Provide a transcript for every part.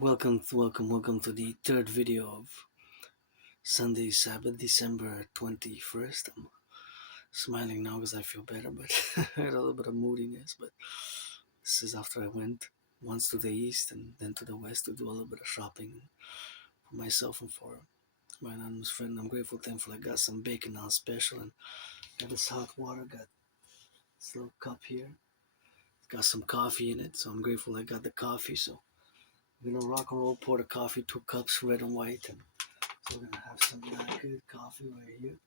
Welcome to the third video of Sunday, Sabbath, December 21st. I'm smiling now because I feel better, but I had a little bit of moodiness. But this is after I went once to the east and then to the west to do a little bit of shopping for myself and for my anonymous friend. I'm grateful, thankful. I got some bacon on special and got this hot water, got this little cup here. It's got some coffee in it, so I'm grateful I got the coffee. So we're gonna rock and roll, pour the coffee, 2 cups, red and white, and so we're gonna have some good coffee right here.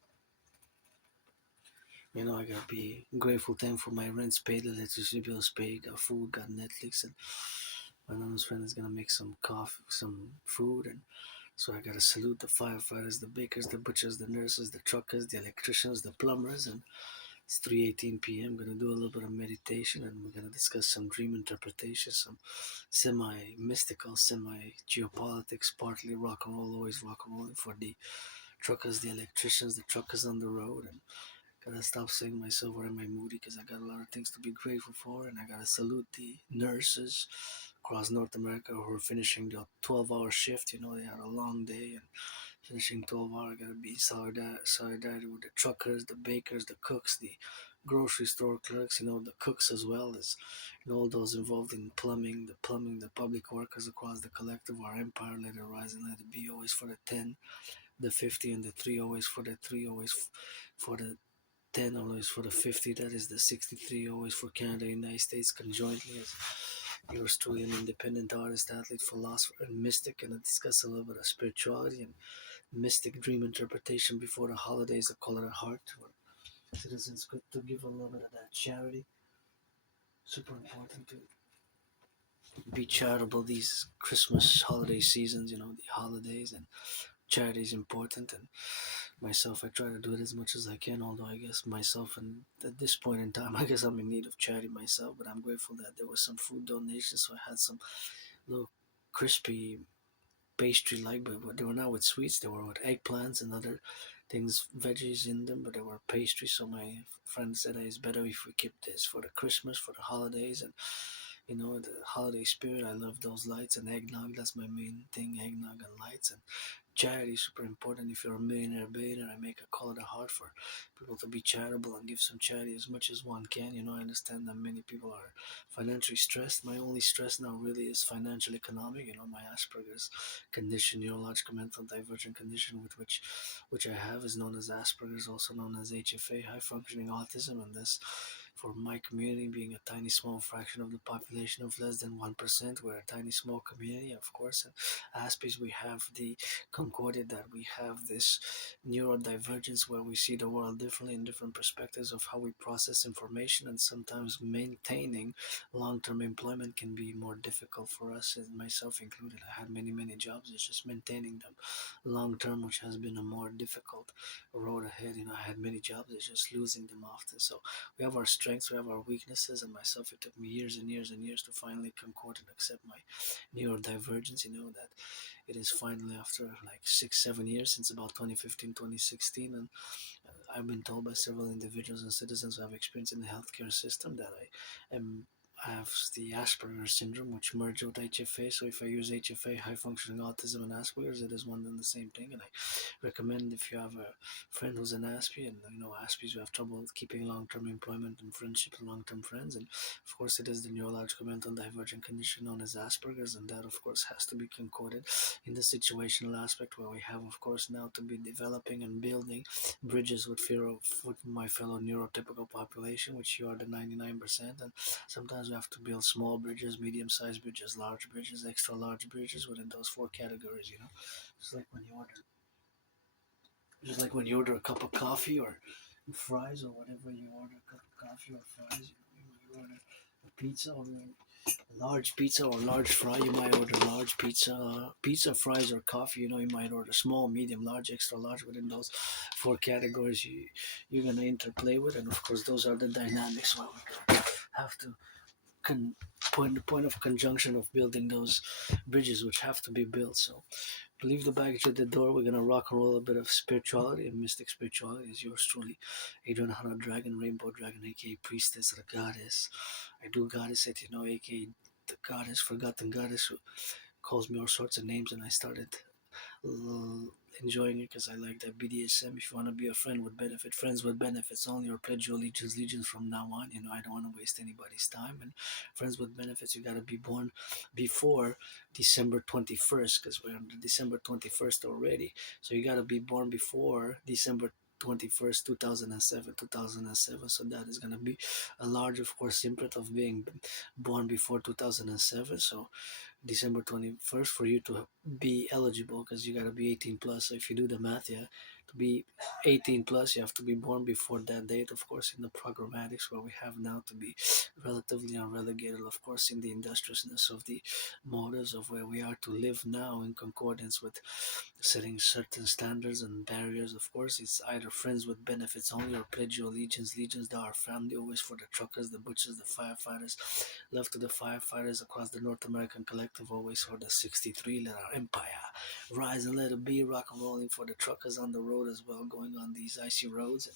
I gotta be grateful, thankful. My rent's paid, electricity bills paid, got food, got Netflix, and my mom's friend is gonna make some coffee, some food, and so I gotta salute the firefighters, the bakers, the butchers, the nurses, the truckers, the electricians, the plumbers, and it's 3:18 p.m. Gonna do a little bit of meditation, and we're gonna discuss some dream interpretation, some semi-mystical, semi-geopolitics, partly rock and roll, always rock and rolling for the truckers, the electricians, the truckers on the road, and gotta stop saying myself why am I moody because I got a lot of things to be grateful for, and I gotta salute the nurses across North America who are finishing the 12-hour shift. They had a long day and finishing 12 hour. Gotta be solidarity with the truckers, the bakers, the cooks, the grocery store clerks, the cooks as well as all those involved in the public workers across the collective. Our empire, let it rise and let it be, always for the 10, the 50, and the 3, always for the 3, always for the 10, always for the 50, that is the 63, always for Canada, United States, conjointly as yours truly, an independent artist, athlete, philosopher, and mystic, and I discuss a little bit of spirituality and mystic dream interpretation before the holidays. I call it a heart for citizens, good to give a little bit of that charity. Super important to be charitable these Christmas holiday seasons, the holidays, and charity is important. And myself, I try to do it as much as I can, although I guess myself, and at this point in time, I guess I'm in need of charity myself, but I'm grateful that there was some food donations, so I had some little crispy pastry like, but they were not with sweets, they were with eggplants and other things, veggies in them, but they were pastry. So my friend said it's better if we keep this for the Christmas, for the holidays, and the holiday spirit. I love those lights and eggnog, that's my main thing, eggnog and lights. And charity is super important. If you're a millionaire, billionaire, I make a call to heart for people to be charitable and give some charity as much as one can. I understand that many people are financially stressed. My only stress now really is financial economic. My Asperger's condition, neurological mental divergent condition, with which I have, is known as Asperger's, also known as HFA, high functioning autism, and this, for my community, being a tiny small fraction of the population of less than 1%, we're a tiny small community, of course. And Aspies, we have the concorded that we have this neurodivergence where we see the world differently in different perspectives of how we process information, and sometimes maintaining long-term employment can be more difficult for us, and myself included. I had many jobs, it's just maintaining them long-term, which has been a more difficult road ahead. I had many jobs, it's just losing them often. So we have our strengths, we have our weaknesses, and myself, it took me years and years and years to finally concord and accept my neurodivergence, that it is finally, after like 6-7 years, since about 2015 2016. And I've been told by several individuals and citizens who have experience in the healthcare system that I have the Asperger's syndrome, which merged with HFA. So if I use HFA, high functioning autism, and Asperger's, it is one and the same thing. And I recommend, if you have a friend who's an Aspie, and Aspies who have trouble keeping long-term employment and friendship and long-term friends, and of course it is the neurological mental divergent condition known as Asperger's, and that of course has to be concorded in the situational aspect, where we have, of course, now to be developing and building bridges with my fellow neurotypical population, which you are the 99%. And sometimes we have to build small bridges, medium-sized bridges, large bridges, extra large bridges within those 4 categories. Just like when you order a cup of coffee or fries or whatever you order, a cup of coffee or fries. You might order a pizza or a large pizza or large fry. You might order large pizza, fries, or coffee. You might order small, medium, large, extra large. Within those 4 categories, you're gonna interplay with, and of course, those are the dynamics where we have to the point of conjunction of building those bridges, which have to be built. So leave the baggage at the door. We're gonna rock and roll a bit of spirituality, and mystic spirituality is yours truly, Adrian Hana Dragon, Rainbow Dragon, aka Priestess, the Goddess. I do Goddess it, aka the Goddess, Forgotten Goddess, who calls me all sorts of names, and I started uh, enjoying it because I like that BDSM. If you want to be a friend with benefit, friends with benefits only, or pledge your allegiance from now on. I don't want to waste anybody's time. And friends with benefits, you got to be born before December 21st, because we're on December 21st already. So you got to be born before December 21st, 2007, 2007. So that is going to be a large, of course, input of being born before 2007. So December 21st for you to be eligible, because you got to be 18 plus. So if you do the math, yeah, to be 18 plus, you have to be born before that date, of course, in the programmatics where we have now, to be relatively unrelegated, of course, in the industriousness of the motives of where we are to live now in concordance with setting certain standards and barriers. Of course, it's either friends with benefits only or pledge your allegiance. Legions that are family, always for the truckers, the butchers, the firefighters. Love to the firefighters across the North American Collective, always for the 63. Let our empire rise and let it be. Rock and rolling for the truckers on the road as well, going on these icy roads. And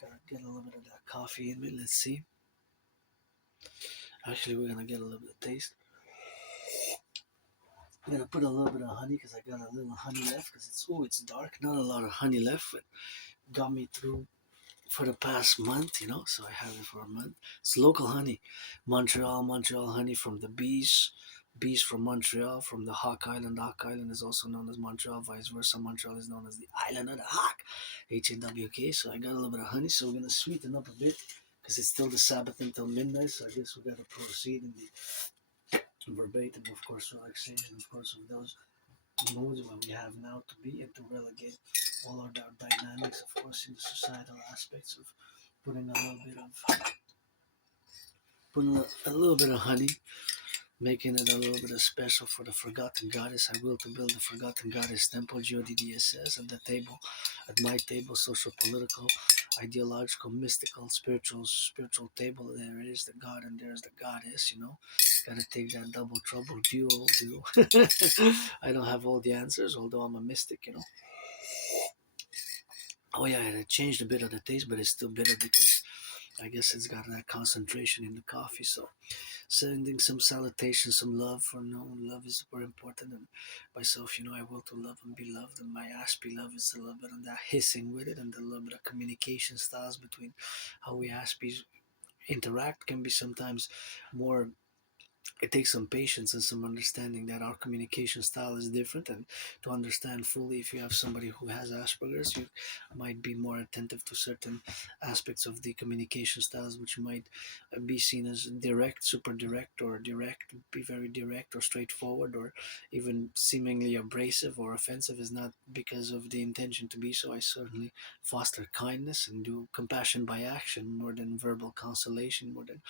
gotta get a little bit of that coffee in me. Let's see. Actually, we're gonna get a little bit of taste. I'm gonna put a little bit of honey because I got a little honey left, because it's dark. Not a lot of honey left, but got me through for the past month, so I have it for a month. It's local honey, Montreal honey from the bees from Montreal, from the Hawk Island is also known as Montreal, vice versa. Montreal is known as the island of the Hawk, HAWK. So I got a little bit of honey, so we're gonna sweeten up a bit because it's still the Sabbath until midnight. So I guess we gotta proceed in the verbatim, of course, relaxation, of course, of those modes where we have now to be, and to relegate all of our dynamics, of course, in the societal aspects of putting a little bit of honey, making it a little bit of special for the forgotten goddess. I will to build the forgotten goddess temple, GODDSS, at the table, at my table, social, political, ideological, mystical, spiritual table. There is the god and there's the goddess. Gotta take that double trouble duo. I don't have all the answers, although I'm a mystic. Oh yeah, it changed a bit of the taste, but it's still bitter because I guess it's got that concentration in the coffee. So sending some salutation, some love, for no love is super important. And myself, I will to love and be loved. And my Aspie love is a little bit of that hissing with it, and a little bit of communication styles between how we Aspies interact can be sometimes more. It takes some patience and some understanding that our communication style is different, and to understand fully, if you have somebody who has Asperger's, you might be more attentive to certain aspects of the communication styles, which might be seen as direct, super direct, or direct, be very direct or straightforward, or even seemingly abrasive or offensive, is not because of the intention to be so. I certainly foster kindness and do compassion by action more than verbal consolation. More than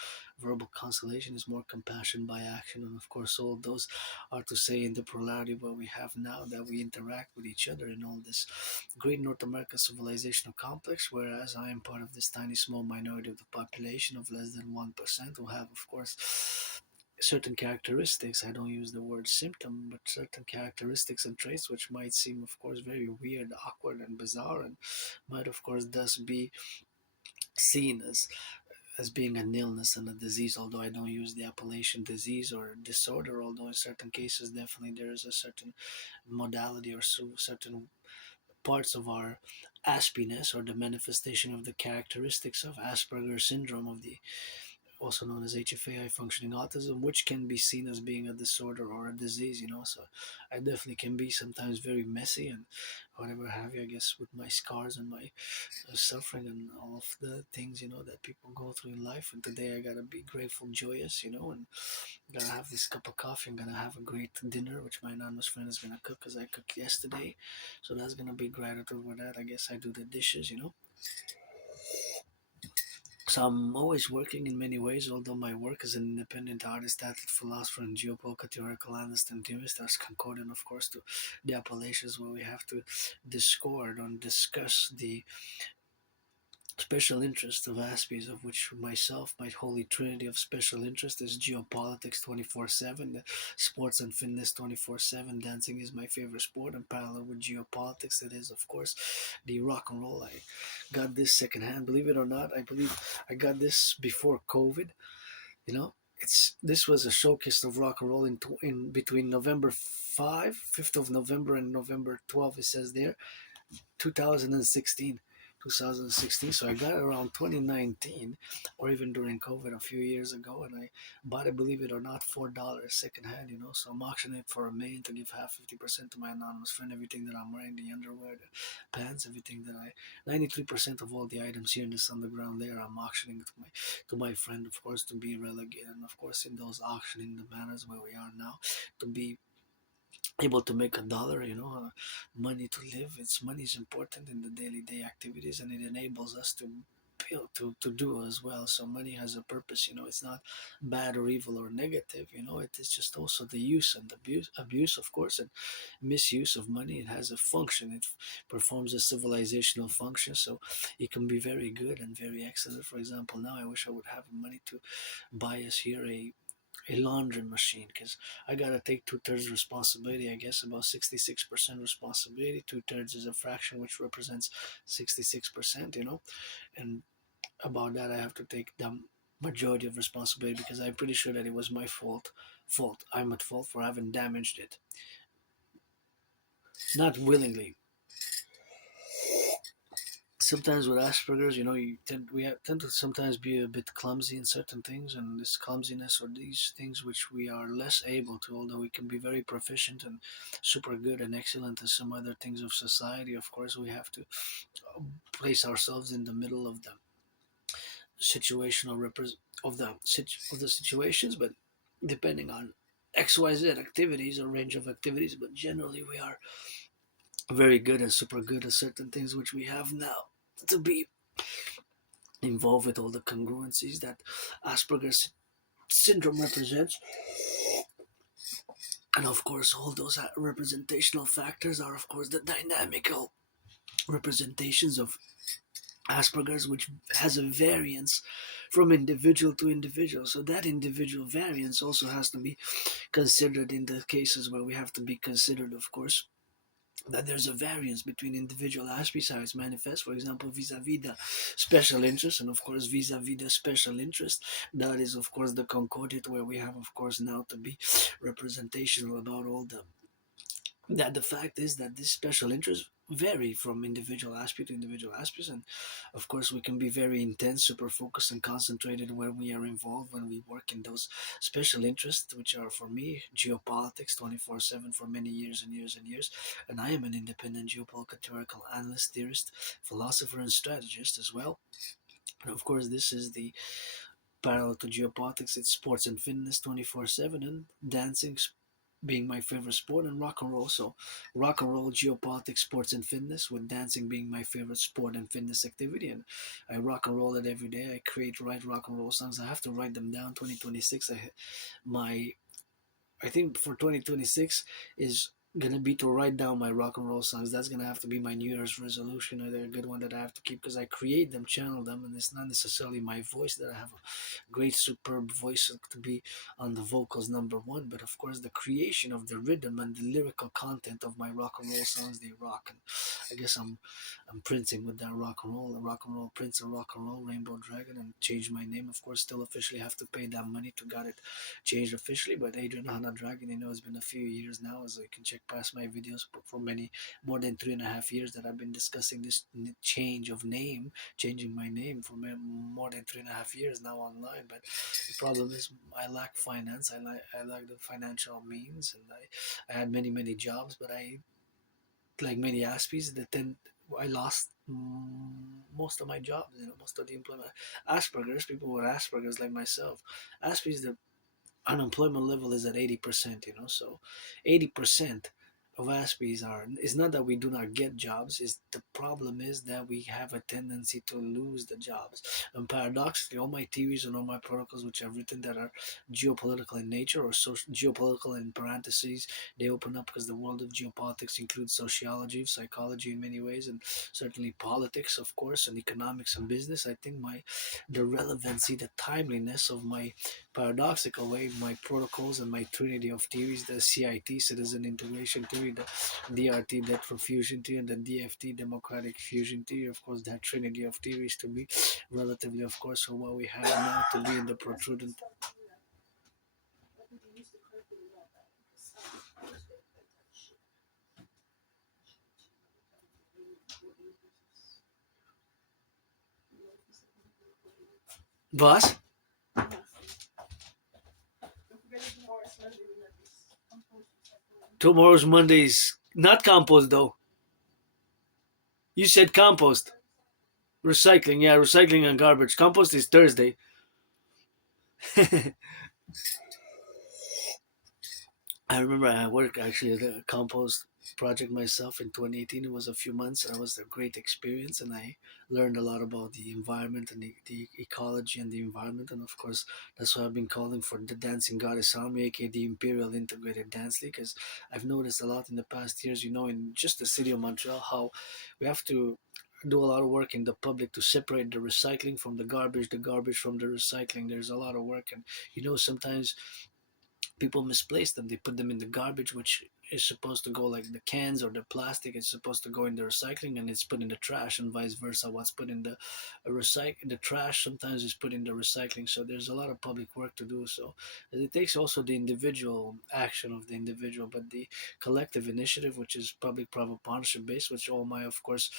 verbal consolation is more compassion by action. And of course, all of those are to say in the plurality what we have now, that we interact with each other in all this great North American civilizational complex, whereas I am part of this tiny small minority of the population of less than 1% who have, of course, certain characteristics. I don't use the word symptom, but certain characteristics and traits which might seem, of course, very weird, awkward, and bizarre, and might, of course, thus be seen as being an illness and a disease, although I don't use the appellation disease or disorder, although in certain cases definitely there is a certain modality or certain parts of our aspiness, or the manifestation of the characteristics of Asperger's syndrome, of the also known as HFAI functioning autism, which can be seen as being a disorder or a disease. So I definitely can be sometimes very messy and whatever have you, I guess, with my scars and my suffering and all of the things that people go through in life. And today I gotta be grateful, joyous, and gotta have this cup of coffee. I'm gonna have a great dinner, which my anonymous friend is gonna cook because I cooked yesterday. So that's gonna be gratitude with that. I guess I do the dishes. So I'm always working in many ways, although my work as an independent artist, athlete, philosopher, and geopolitical theoretical analyst and theorist is concordant, of course, to the appellations where we have to discord and discuss the special interest of Aspies, of which myself, my holy trinity of special interest is geopolitics 24/7, sports and fitness 24/7. Dancing is my favorite sport, and parallel with geopolitics, it is, of course, the rock and roll. I got this secondhand, believe it or not. I believe I got this before COVID, you know. this was a showcase of rock and roll in between November 5th of November and November 12th, it says there, 2016. 2016. So I got it around 2019, or even during COVID a few years ago, and I bought it, believe it or not, $4 secondhand. So I'm auctioning it for $1 million to give half, 50% to my anonymous friend. Everything that I'm wearing, the underwear, the pants, everything that I, 93% of all the items here in this underground there, I'm auctioning to my friend, of course, to be relegated, and of course in those auctioning the manners where we are now, to be able to make $1, money to live. It's money is important in the daily day activities, and it enables us to build, to do as well. So money has a purpose. It's not bad or evil or negative. It is just also the use and abuse, of course, and misuse of money. It has a function. It performs a civilizational function. So it can be very good and very excellent. For example, now I wish I would have money to buy us here a laundry machine, because I gotta take 2/3 responsibility. I guess about 66% responsibility. 2/3 is a fraction which represents 66%. And about that I have to take the majority of responsibility, because I'm pretty sure that it was my fault. I'm at fault for having damaged it, not willingly. Sometimes with Asperger's, we tend to sometimes be a bit clumsy in certain things, and this clumsiness or these things which we are less able to, although we can be very proficient and super good and excellent at some other things of society. Of course, we have to place ourselves in the middle of the situational of the situations, but depending on XYZ activities or range of activities, but generally we are very good and super good at certain things which we have now to be involved with all the congruencies that Asperger's syndrome represents. And of course, all those representational factors are, of course, the dynamical representations of Asperger's, which has a variance from individual to individual. So that individual variance also has to be considered in the cases where we have to be considered, of course, that there's a variance between individual Aspies, how it's manifest, for example, vis-a-vis the special interest, and of course vis-a-vis the special interest. That is, of course, the concordiate, where we have, of course, now to be representational about all that the fact is that this special interests vary from individual aspect to individual aspects, and of course we can be very intense, super focused and concentrated when we are involved, when we work in those special interests, which are, for me, geopolitics 24/7 for many years and years and years. And I am an independent geopolitical analyst, theorist, philosopher and strategist as well. And of course this is the parallel to geopolitics. It's sports and fitness 24/7, and dancing being my favorite sport, and rock and roll. So rock and roll, geopolitics, sports and fitness, with dancing being my favorite sport and fitness activity. And I rock and roll it every day. I write rock and roll songs. I have to write them down. 2026, my I think for 2026 is gonna be to write down my rock and roll songs. That's gonna have to be my New Year's resolution, or they're a good one that I have to keep, because I create them, channel them, and it's not necessarily my voice that I have a great, superb voice to be on the vocals number one. But of course, the creation of the rhythm and the lyrical content of my rock and roll songs, they rock. And I guess I'm printing with that rock and roll prince, and rock and roll Rainbow Dragon, and change my name. Of course, still officially have to pay that money to get it changed officially. But Adrian Hana Dragon, it's been a few years now, as you can check past my videos, for many more than 3.5 years that I've been discussing this change of name, changing my name for more than 3.5 years now online. But the problem is I lack finance. I lack the financial means, and I had many jobs, but I, like many Aspies, I lost most of my jobs, most of the employment. Asperger's, people with Asperger's like myself, Aspies, the unemployment level is at 80%, so 80% of Aspies it's not that we do not get jobs, is the problem is that we have a tendency to lose the jobs. And paradoxically, all my theories and all my protocols which I've written that are geopolitical in nature, or social geopolitical in parentheses, they open up because the world of geopolitics includes sociology, psychology in many ways, and certainly politics, of course, and economics and business. I think the relevancy, the timeliness of my paradoxical way, my protocols and my trinity of theories, the CIT, citizen integration theory, the DRT, debt for fusion theory, and the DFT, democratic fusion theory. Of course, that trinity of theories to be relatively, of course, for what we have now to be in the protrudent Boss, tomorrow's Monday's not compost though. You said compost. Recycling, yeah, recycling and garbage. Compost is Thursday. I remember I worked actually at a compost project myself in 2018. It was a few months, and it was a great experience. And I learned a lot about the environment and the ecology and the environment. And of course, that's why I've been calling for the Dancing Goddess Army, aka the Imperial Integrated Dance League, because I've noticed a lot in the past years, in just the city of Montreal, how we have to do a lot of work in the public to separate the recycling from the garbage from the recycling. There's a lot of work, and sometimes people misplace them. They put them in the garbage, which is supposed to go like the cans or the plastic. It's supposed to go in the recycling, and it's put in the trash, and vice versa. What's put in the the trash sometimes is put in the recycling. So there's a lot of public work to do. So it takes also the individual action of the individual, but the collective initiative, which is public-private partnership based, which all my, of course,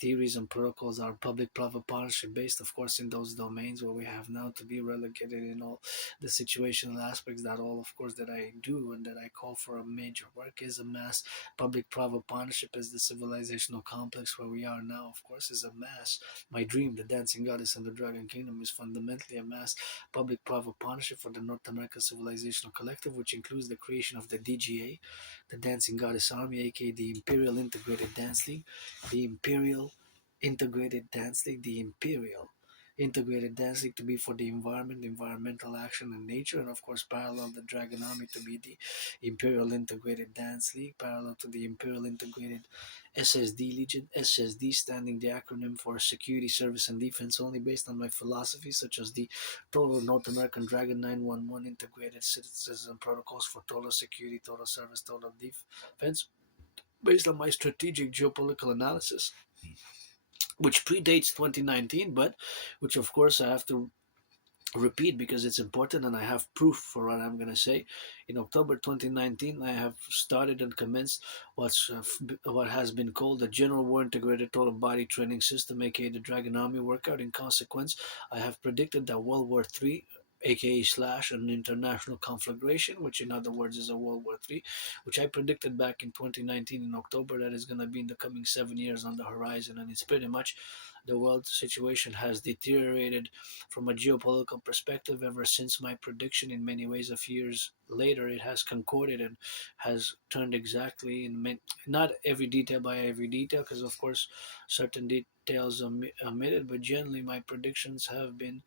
theories and protocols are public-private partnership based, of course, in those domains where we have now to be relegated in all the situational aspects. That all, of course, that I do and that I call for a major work is a mass public-private partnership, as the civilizational complex where we are now, of course, is a mass. My dream, the Dancing Goddess and the Dragon Kingdom, is fundamentally a mass public-private partnership for the North American Civilizational Collective, which includes the creation of the DGA, the Dancing Goddess Army, aka the Imperial Integrated Dance League, the Imperial Integrated Dance League, the Imperial Integrated Dance League to be for the environment, environmental action, and nature, and of course, parallel the Dragon Army to be the Imperial Integrated Dance League, parallel to the Imperial Integrated SSD Legion, SSD standing the acronym for Security, Service, and Defense, only based on my philosophy, such as the Total North American Dragon 911 Integrated Citizen Protocols for Total Security, Total Service, Total Defense, based on my strategic geopolitical analysis, which predates 2019, but which, of course, I have to repeat because it's important and I have proof for what I'm going to say. In October 2019, I have started and commenced what has been called the General War Integrated Total Body Training System, aka the Dragon Army workout. In consequence, I have predicted that World War III, aka slash an international conflagration, which in other words is a World War III, which I predicted back in 2019 in October, that is going to be in the coming 7 years on the horizon. And it's pretty much the world situation has deteriorated from a geopolitical perspective ever since my prediction. In many ways, a few years later, it has concorded and has turned exactly in not every detail by every detail, because of course certain details are omitted, but generally my predictions have been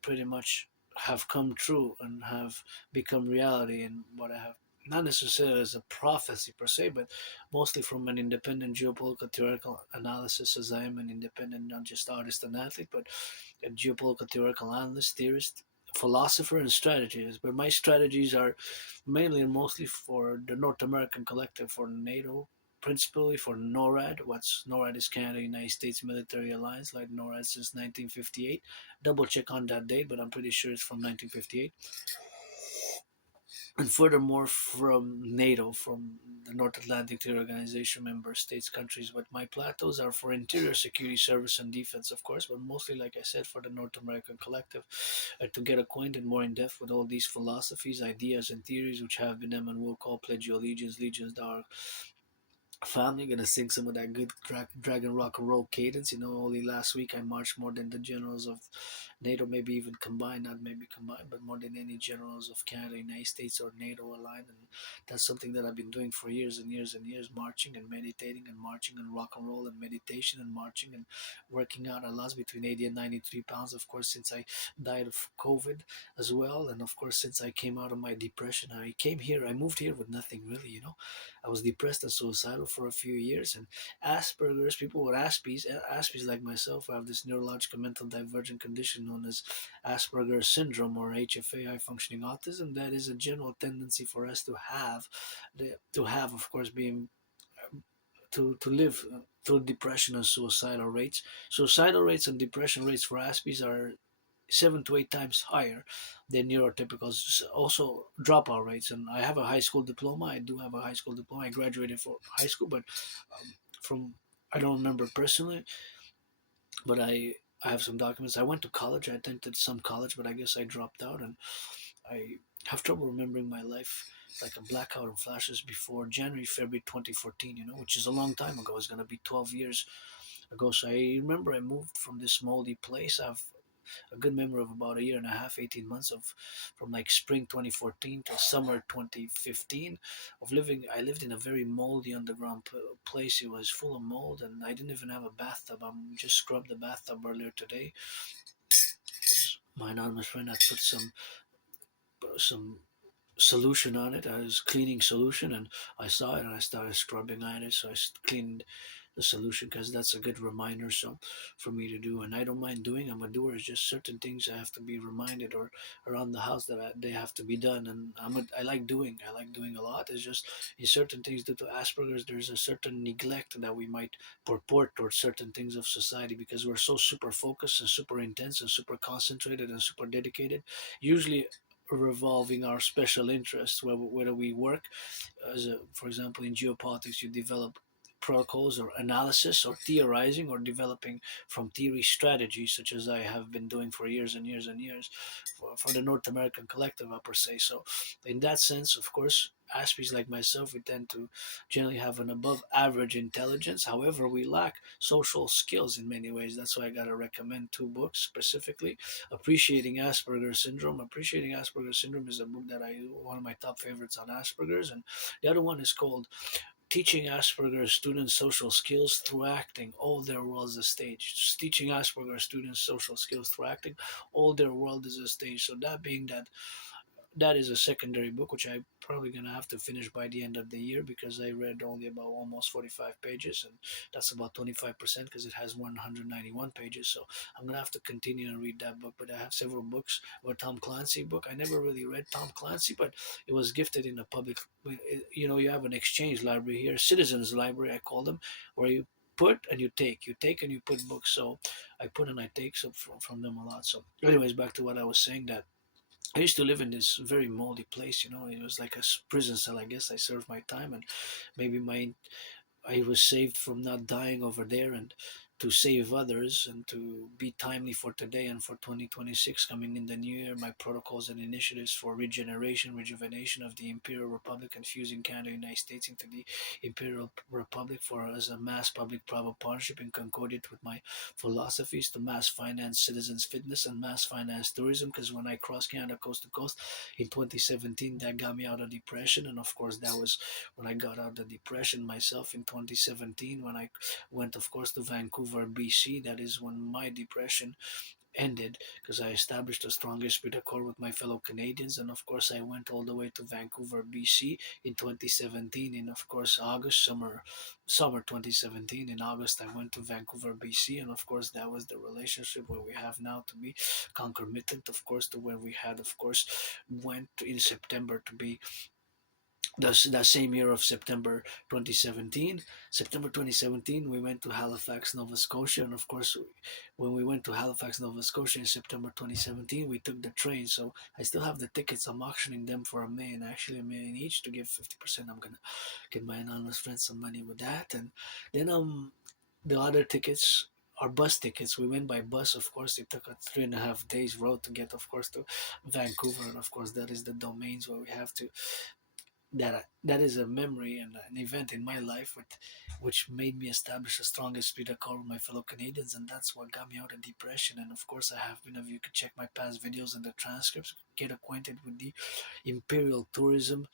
pretty much have come true and have become reality. And what I have, not necessarily as a prophecy per se, but mostly from an independent geopolitical theoretical analysis, as I am an independent, not just artist and athlete, but a geopolitical theoretical analyst, theorist, philosopher, and strategist. But my strategies are mainly and mostly for the North American collective, for NATO, principally for NORAD. What's NORAD is Canada United States Military Alliance, like NORAD since 1958. Double check on that date, but I'm pretty sure it's from 1958. And furthermore, from NATO, from the North Atlantic Treaty Organization member states, countries. But my plateaus are for interior security, service, and defense, of course, but mostly, like I said, for the North American collective, to get acquainted more in depth with all these philosophies, ideas, and theories which have been them and will call pledge your allegiance, legions, thou family. Gonna sing some of that good dragon rock and roll cadence. Only last week I marched more than the generals of NATO, maybe even combined, not maybe combined, but more than any generals of Canada, United States, or NATO aligned. And that's something that I've been doing for years and years and years, marching and meditating and marching and rock and roll and meditation and marching and working out. I lost between 80 and 93 pounds, of course, since I died of COVID as well. And of course, since I came out of my depression, I moved here with nothing really. I was depressed and suicidal for a few years. And Asperger's, people with Aspies like myself, have this neurological mental divergent condition known as Asperger's syndrome, or HFA, high functioning autism. That is a general tendency for us to have, of course, being to live through depression and suicidal rates. Suicidal rates and depression rates for Aspies are 7 to 8 times higher than neurotypicals. Also, dropout rates. And I have a high school diploma. I do have a high school diploma. I graduated from high school, but from I don't remember personally, but I have some documents. I went to college. I attended some college, but I guess I dropped out, and I have trouble remembering my life. Like a blackout and flashes before January, February 2014, which is a long time ago. It's going to be 12 years ago. So I remember I moved from this moldy place. I've a good memory of about a year and a half, 18 months of from like spring 2014 to summer 2015 of living. I lived in a very moldy underground place. It was full of mold, and I didn't even have a bathtub. I just scrubbed the bathtub earlier today. My anonymous friend had put some solution on it. I was cleaning solution, and I saw it, and I started scrubbing on it. So I cleaned the solution because that's a good reminder. So for me to do, and I don't mind doing. I'm a doer. It's just certain things I have to be reminded, or around the house that they have to be done. And I like doing. I like doing a lot. It's just in certain things due to Asperger's, there's a certain neglect that we might purport towards certain things of society because we're so super focused and super intense and super concentrated and super dedicated. Usually revolving our special interests, whether we work for example, in geopolitics, you develop protocols or analysis or theorizing or developing from theory strategies, such as I have been doing for years and years and years for the North American Collective, I per se. So, in that sense, of course, Aspies like myself, we tend to generally have an above average intelligence. However, we lack social skills in many ways. That's why I got to recommend two books specifically. Appreciating Asperger's Syndrome. Appreciating Asperger's Syndrome is a book that one of my top favorites on Asperger's, and the other one is called Teaching Asperger's Students Social Skills Through Acting. All their world is a stage. Teaching Asperger's Students Social Skills Through Acting. All their world is a stage. So that being that is a secondary book which I'm probably gonna have to finish by the end of the year because I read only about almost 45 pages, and that's about 25% because it has 191 pages. So I'm gonna have to continue and read that book. But I have several books, or Tom Clancy book. I never really read Tom Clancy, but it was gifted in a public. You have an exchange library here, citizens library I call them, where you put and you take and you put books. So I put and I take some from them a lot. So anyways, back to what I was saying, that I used to live in this very moldy place. It was like a prison cell. I guess I served my time, and maybe I was saved from not dying over there, and to save others and to be timely for today and for 2026 coming in the new year. My protocols and initiatives for rejuvenation of the Imperial Republic and fusing Canada and United States into the Imperial Republic for as a mass public-private partnership in concordat with my philosophies to mass finance citizens fitness and mass finance tourism. Because when I crossed Canada coast to coast in 2017, that got me out of depression, and of course that was when I got out of depression myself in 2017 when I went, of course, to Vancouver, BC. That is when my depression ended because I established a strong esprit de corps with my fellow Canadians. And of course, I went all the way to Vancouver, BC in 2017. In, of course, summer 2017. In August, I went to Vancouver, BC. And of course, that was the relationship where we have now to be concomitant, of course, to where we had, of course, went in September to be that same year of September 2017, we went to Halifax, Nova Scotia. And of course, when we went to Halifax, Nova Scotia in September 2017, we took the train. So I still have the tickets. I'm auctioning them for actually $1 million each to give 50%. I'm going to get my anonymous friends some money with that. And then the other tickets are bus tickets. We went by bus, of course. It took a 3.5 days road to get, of course, to Vancouver. And of course, that is the domains where we have to that is a memory and an event in my life which made me establish a strong esprit de corps with my fellow Canadians, and that's what got me out of depression. And of course, I have been of you could check my past videos and the transcripts, get acquainted with the Imperial Tourism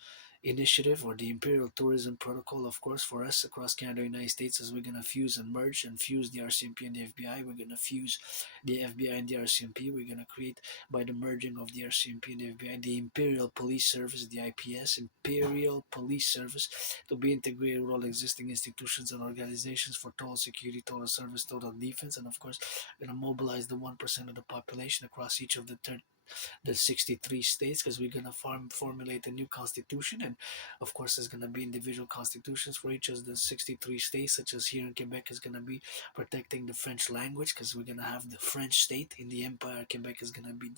Initiative or the Imperial Tourism Protocol, of course, for us across Canada, United States, as we're gonna fuse and merge and fuse the RCMP and the FBI. We're gonna fuse the FBI and the RCMP. We're gonna create by the merging of the RCMP and the FBI, the Imperial Police Service, the IPS, Imperial Police Service, to be integrated with all existing institutions and organizations for total security, total service, total defense, and of course, we're going to mobilize the 1% of the population across each of the 63 states, because we're going to formulate a new constitution. And of course, there's going to be individual constitutions for each of the 63 states, such as here in Quebec is going to be protecting the French language, because we're going to have the French state in the empire. Quebec is going to be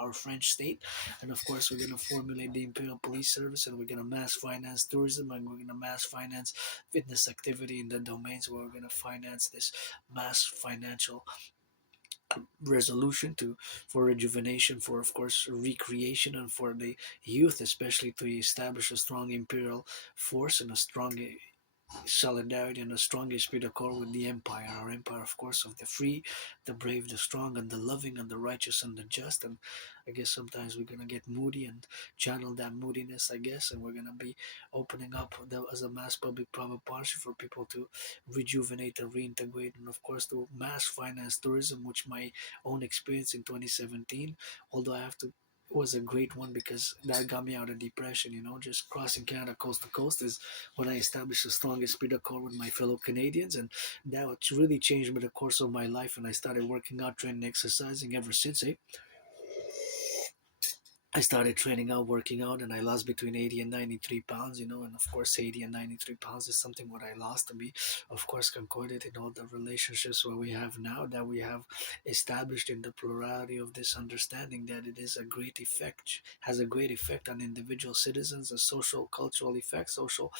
our French state. And of course, we're going to formulate the Imperial Police Service, and we're going to mass finance tourism, and we're going to mass finance fitness activity in the domains where we're going to finance this mass financial resolution to for rejuvenation, for of course recreation, and for the youth especially, to establish a strong imperial force and a strong solidarity and a strong esprit de corps with the empire, our empire, of course, of the free, the brave, the strong, and the loving, and the righteous, and the just. And I guess sometimes we're gonna get moody and channel that moodiness, I guess, and we're gonna be opening up as a mass public-private partnership for people to rejuvenate and reintegrate, and of course to mass finance tourism, which my own experience in 2017, although I have to was a great one because that got me out of depression. Just crossing Canada coast to coast is when I established the strongest spirit accord with my fellow Canadians, and that really changed me the course of my life. And I started working out, training, exercising ever since. I started training out, working out, and I lost between 80 and 93 pounds, and of course, 80 and 93 pounds is something what I lost to be, of course, concorded in all the relationships where we have now, that we have established in the plurality of this understanding that it is a great effect, has a great effect on individual citizens, a social, cultural effect, social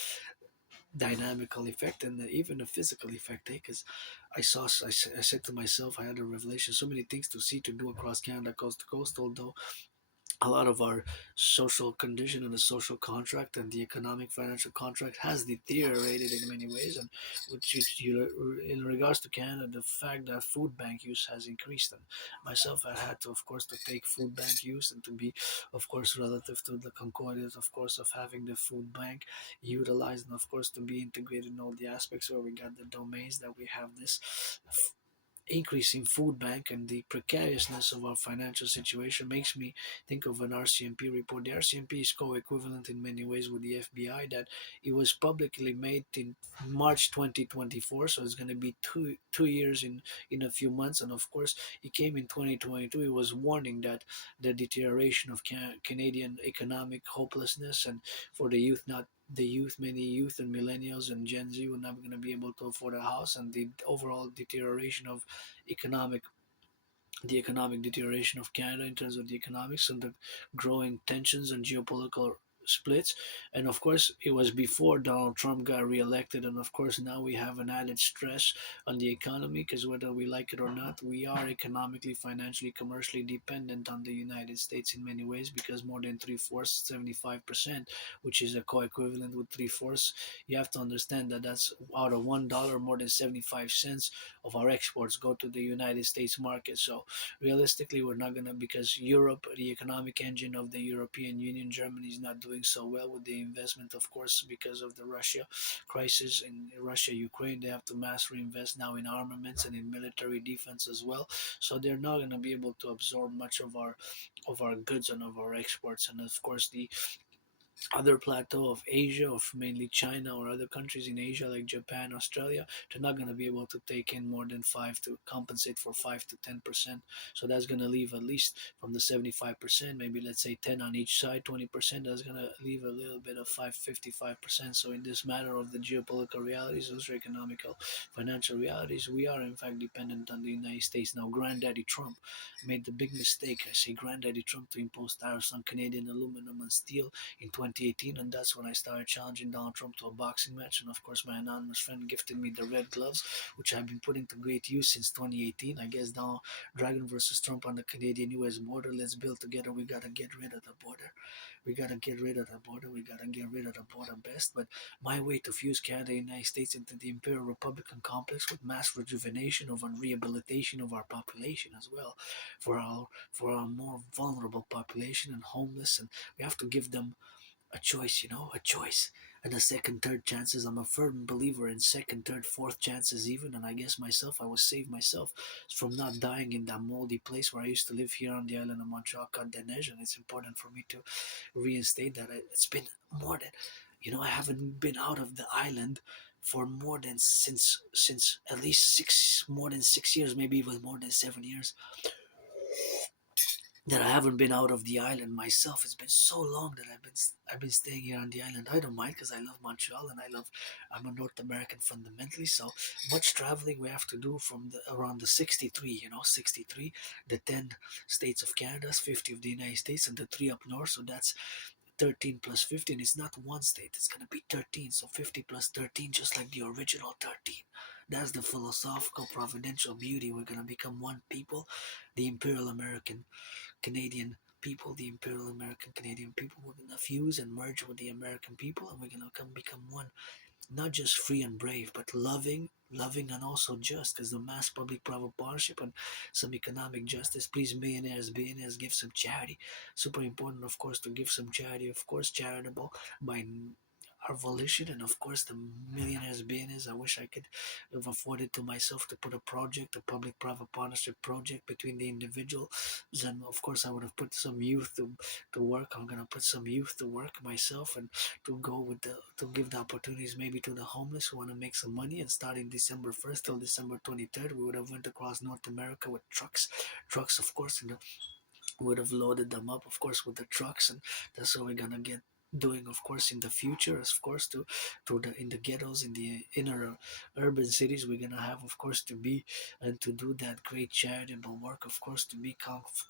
dynamical effect, and even a physical effect. Because I said to myself, I had a revelation, so many things to see, to do across Canada, coast to coast, although a lot of our social condition and the social contract and the economic financial contract has deteriorated in many ways, and which in regards to Canada, the fact that food bank use has increased, and myself, I had to, of course, to take food bank use and to be, of course, relative to the concordance, of course, of having the food bank utilized, and of course to be integrated in all the aspects where we got the domains, that we have this increasing food bank, and the precariousness of our financial situation makes me think of an RCMP report. The RCMP is co-equivalent in many ways with the FBI, that it was publicly made in March 2024, so it's going to be two years in a few months. And of course, it came in 2022. It was warning that the deterioration of Canadian economic hopelessness, and for the youth, many youth and millennials and Gen Z were not going to be able to afford a house, and the overall deterioration of economic the economic deterioration of Canada in terms of the economics, and the growing tensions and geopolitical splits. And of course, it was before Donald Trump got reelected. And of course, now we have an added stress on the economy, because whether we like it or not, we are economically, financially, commercially dependent on the United States in many ways, because more than three-fourths, 75%, which is a co-equivalent with three-fourths, you have to understand that that's out of $1, more than 75 cents of our exports go to the United States market. So realistically, we're not gonna, because Europe, the economic engine of the European Union, Germany is not doing so well with the investment, of course, because of the Russia crisis in Russia, Ukraine. They have to mass reinvest now in armaments and in military defense as well. So they're not gonna be able to absorb much of our goods and of our exports. And of course, the other plateau of Asia, of mainly China or other countries in Asia like Japan, Australia, they're not going to be able to take in more than five to compensate for 5 to 10%. So that's going to leave at least from the 75%, maybe let's say 10 on each side, 20%. That's going to leave a little bit of 55%. So in this matter of the geopolitical realities, those are economical, financial realities, we are in fact dependent on the United States. Now, Granddaddy Trump made the big mistake. I say Granddaddy Trump to impose tariffs on Canadian aluminum and steel in 2018, and that's when I started challenging Donald Trump to a boxing match. And of course, my anonymous friend gifted me the red gloves, which I've been putting to great use since 2018. I guess now, Dragon versus Trump on the Canadian-US border. Let's build together. We gotta get rid of the border. We gotta get rid of the border. We gotta get rid of the border best. But my way to fuse Canada and the United States into the Imperial Republican complex with mass rejuvenation of and rehabilitation of our population as well, for our more vulnerable population and homeless, and we have to give them a choice, a choice. And the second, third chances. I'm a firm believer in second, third, fourth chances, even. And I guess myself, I was saved myself from not dying in that moldy place where I used to live here on the island of Montreal, Côte des Neiges. And it's important for me to reinstate that. It's been more than, I haven't been out of the island for more than since at least more than 6 years, maybe even more than 7 years, that I haven't been out of the island myself. It's been so long that I've been staying here on the island. I don't mind because I love Montreal, and I'm a North American fundamentally. So much traveling we have to do from the around the 63, 63, the 10 states of Canada, 50 of the United States, and the three up north. So that's 13 plus 15. It's not one state. It's gonna be 13. So 50 plus 13, just like the original 13. That's the philosophical providential beauty. We're gonna become one people, the Imperial American Canadian people, the Imperial American Canadian people. We're gonna fuse and merge with the American people, and we're gonna come become one, not just free and brave, but loving and also just, because the mass public-private partnership and some economic justice. Please, billionaires, give some charity. Super important, of course, to give some charity. Of course, charitable by our volition, and of course, the millionaires, billionaires. I wish I could have afforded to myself to put a project, a public-private partnership project between the individuals, and of course, I would have put some youth to work. I'm gonna put some youth to work myself, and to go with the to give the opportunities maybe to the homeless who want to make some money. And starting December 1st till December 23rd, we would have went across North America with trucks, of course, and would have loaded them up, of course, with the trucks, and that's what we're gonna get doing, of course, in the future. Of course, to the in the ghettos, in the inner urban cities, we're gonna have, of course, to be and to do that great charitable work, of course, to be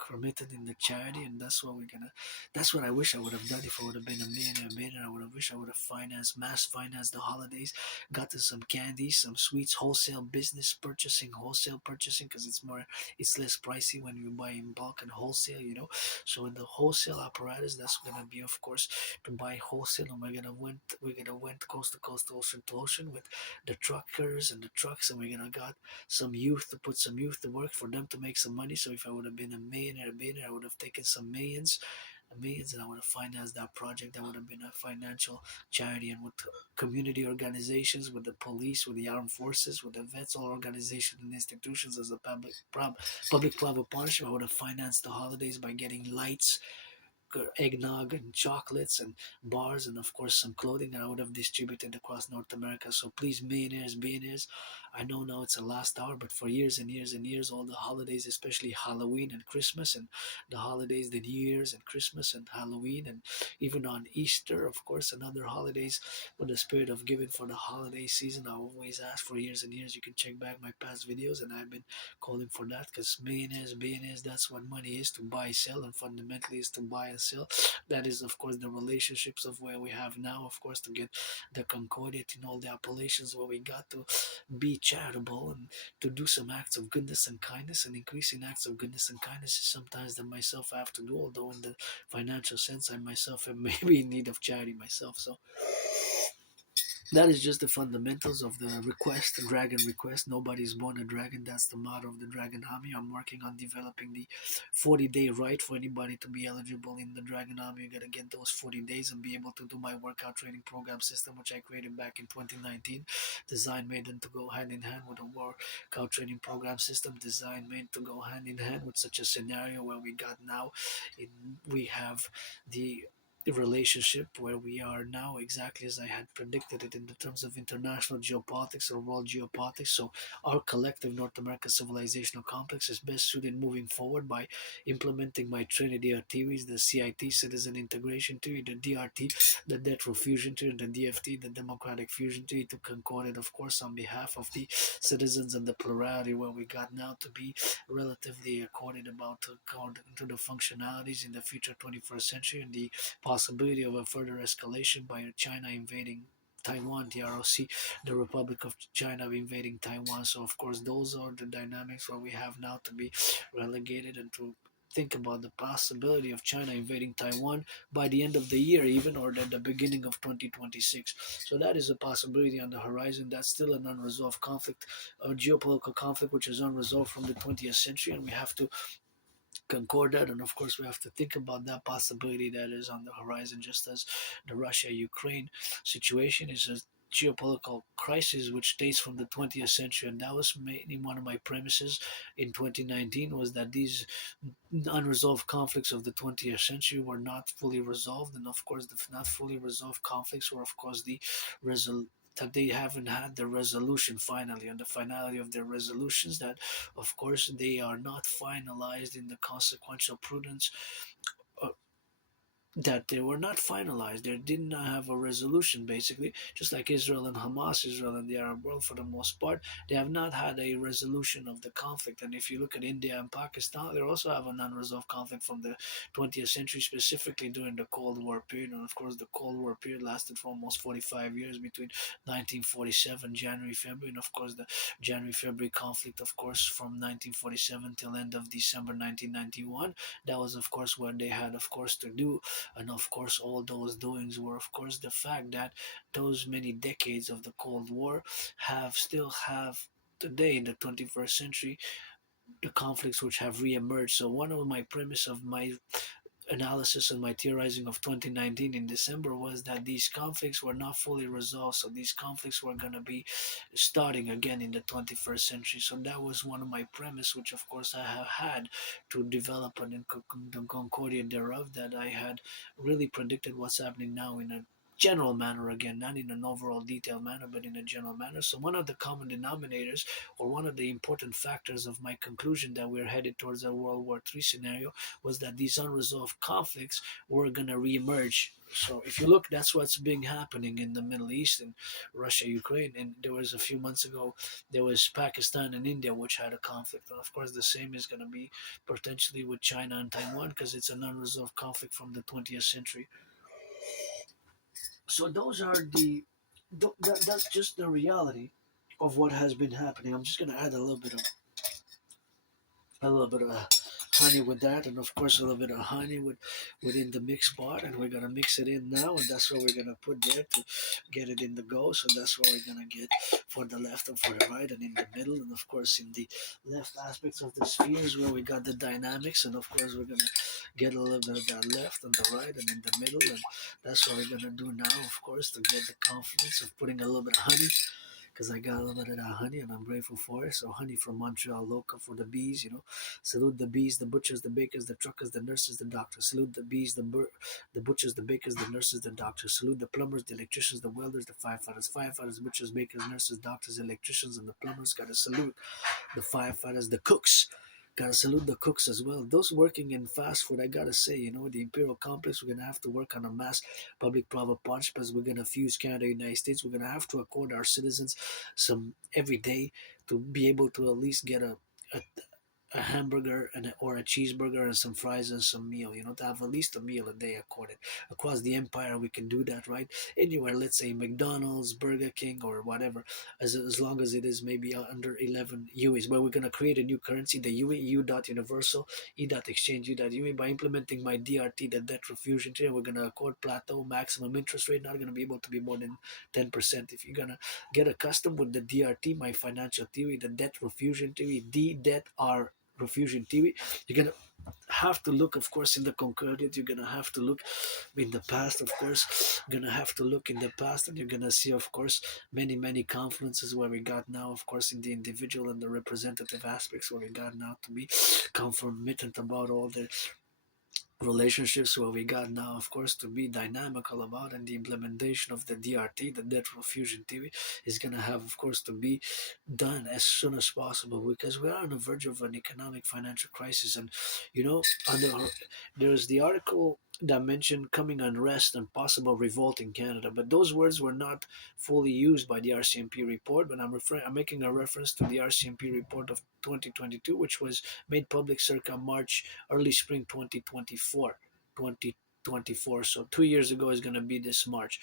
committed in the charity. And that's what we're gonna that's what I wish I would have done if I would have been a millionaire. I would have wished I would have mass financed the holidays, gotten some candy, some sweets, wholesale purchasing, because it's less pricey when you buy in bulk and wholesale, So in the wholesale apparatus, that's gonna be, of course, to buy wholesale, and we're gonna went coast to coast, ocean to ocean with the truckers and the trucks, and we're gonna got some youth to put some youth to work for them to make some money. So if I would have been a millionaire, I would have taken some millions, and I would have financed that project. That would have been a financial charity, and with community organizations, with the police, with the armed forces, with the vets, all organizations and institutions as a public-private partnership. I would have financed the holidays by getting lights, eggnog and chocolates and bars, and of course some clothing that I would have distributed across North America. So please, millionaires, billionaires, I know now it's a last hour, but for years and years and years, all the holidays, especially Halloween and Christmas, and the holidays, the New Year's and Christmas and Halloween, and even on Easter, of course, and other holidays, with the spirit of giving for the holiday season, I always ask for years and years. You can check back my past videos, and I've been calling for that, because millionaires, billionaires, that's what money is, to buy, sell, and fundamentally is to buy and sell. That is, of course, the relationships of where we have now, of course, to get the Concordiate in all the appellations, where we got to be charitable and to do some acts of goodness and kindness, and increasing acts of goodness and kindness is sometimes that myself I have to do, although in the financial sense, I myself am maybe in need of charity myself. So that is just the fundamentals of the request, dragon request. Nobody's born a dragon. That's the motto of the Dragon Army. I'm working on developing the 40-day right for anybody to be eligible in the Dragon Army. You gotta get those 40 days and be able to do my workout training program system, which I created back in 2019. Designed made them to go hand in hand with a workout training program system. Designed made to go hand in hand with such a scenario where we got now. We have the relationship where we are now, exactly as I had predicted it in the terms of international geopolitics or world geopolitics. So our collective North American civilizational complex is best suited moving forward by implementing my Trinity of theories, the CIT, citizen integration theory, the DRT, the debt fusion theory, and the DFT, the democratic fusion theory, to concord it, of course, on behalf of the citizens and the plurality, where we got now to be relatively accorded about to the functionalities in the future 21st century, and the possibility of a further escalation by China invading Taiwan, the ROC, the Republic of China invading Taiwan. So, of course, those are the dynamics where we have now to be relegated and to think about the possibility of China invading Taiwan by the end of the year, even, or at the beginning of 2026. So that is a possibility on the horizon. That's still an unresolved conflict, a geopolitical conflict which is unresolved from the 20th century, and we have to concord that. And of course, we have to think about that possibility that is on the horizon, just as the Russia-Ukraine situation is a geopolitical crisis which dates from the 20th century. And that was mainly one of my premises in 2019, was that these unresolved conflicts of the 20th century were not fully resolved. And of course, the not fully resolved conflicts were, of course, the that they haven't had the resolution finally, and the finality of their resolutions, that of course they are not finalized in the consequential prudence, uh, that they were not finalized. They did not have a resolution, basically, just like Israel and Hamas, Israel and the Arab world for the most part. They have not had a resolution of the conflict. And if you look at India and Pakistan, they also have an unresolved conflict from the 20th century, specifically during the Cold War period. And of course, the Cold War period lasted for almost 45 years between 1947, January, February, and of course, the January, February conflict, of course, from 1947 till end of December 1991. That was, of course, what they had, of course, to do. And of course, all those doings were, of course, the fact that those many decades of the Cold War have today in the 21st century the conflicts which have re-emerged. So one of my premise of my analysis and my theorizing of 2019 in December was that these conflicts were not fully resolved. So these conflicts were going to be starting again in the 21st century. So that was one of my premise, which of course I have had to develop an the concordia thereof, that I had really predicted what's happening now in a general manner, again, not in an overall detailed manner, but in a general manner. So one of the common denominators, or one of the important factors of my conclusion that we're headed towards a World War III scenario, was that these unresolved conflicts were going to reemerge. So if you look, that's what's been happening in the Middle East, in Russia, Ukraine, and there was a few months ago there was Pakistan and India which had a conflict, and of course the same is going to be potentially with China and Taiwan, because it's an unresolved conflict from the 20th century. So those are that's just the reality of what has been happening. I'm just going to add a little bit of honey with that, and of course a little bit of honey within the mix pot, and we're gonna mix it in now, and that's what we're gonna put there to get it in the go. So that's what we're gonna get for the left and for the right, and in the middle, and of course in the left aspects of the spheres where we got the dynamics, and of course we're gonna get a little bit of that left and the right and in the middle, and that's what we're gonna do now, of course, to get the confidence of putting a little bit of honey, because I got a little bit of that honey and I'm grateful for it. So honey from Montreal local for the bees, Salute the bees, the butchers, the bakers, the truckers, the nurses, the doctors. Salute the bees, the butchers, the bakers, the nurses, the doctors. Salute the plumbers, the electricians, the welders, the firefighters, butchers, bakers, nurses, doctors, electricians, and the plumbers. Gotta salute the firefighters, the cooks. Gotta salute the cooks as well. Those working in fast food, I gotta say, the Imperial complex, we're gonna have to work on a mass public-private partnerships. We're gonna fuse Canada, United States. We're gonna have to accord our citizens some every day to be able to at least get a, a hamburger or a cheeseburger and some fries and some meal, to have at least a meal a day accorded across the empire. We can do that, right? Anywhere, let's say McDonald's, Burger King, or whatever, as long as it is maybe under 11 UEs. But we're going to create a new currency, the UE, U dot universal, E dot exchange, U dot UE. By implementing my DRT, the debt refusion trade, we're going to accord plateau maximum interest rate, not going to be able to be more than 10%. If you're going to get accustomed with the DRT, my financial theory, the debt refusion theory, D debt R refusion theory, you're gonna have to look, of course, in the concordant. You're gonna have to look in the past, of course. You're gonna have to look in the past, and you're gonna see, of course, many confluences where we got now, of course, in the individual and the representative aspects, where we got now to be conformitant about all the relationships, where we got now, of course, to be dynamical about, and the implementation of the DRT, the debt fusion theory, is going to have, of course, to be done as soon as possible, because we are on the verge of an economic financial crisis. And you know, there's the article that mentioned coming unrest and possible revolt in Canada, but those words were not fully used by the RCMP report. But I'm making a reference to the RCMP report of 2022, which was made public circa March, early spring 2024. So 2 years ago is going to be this March.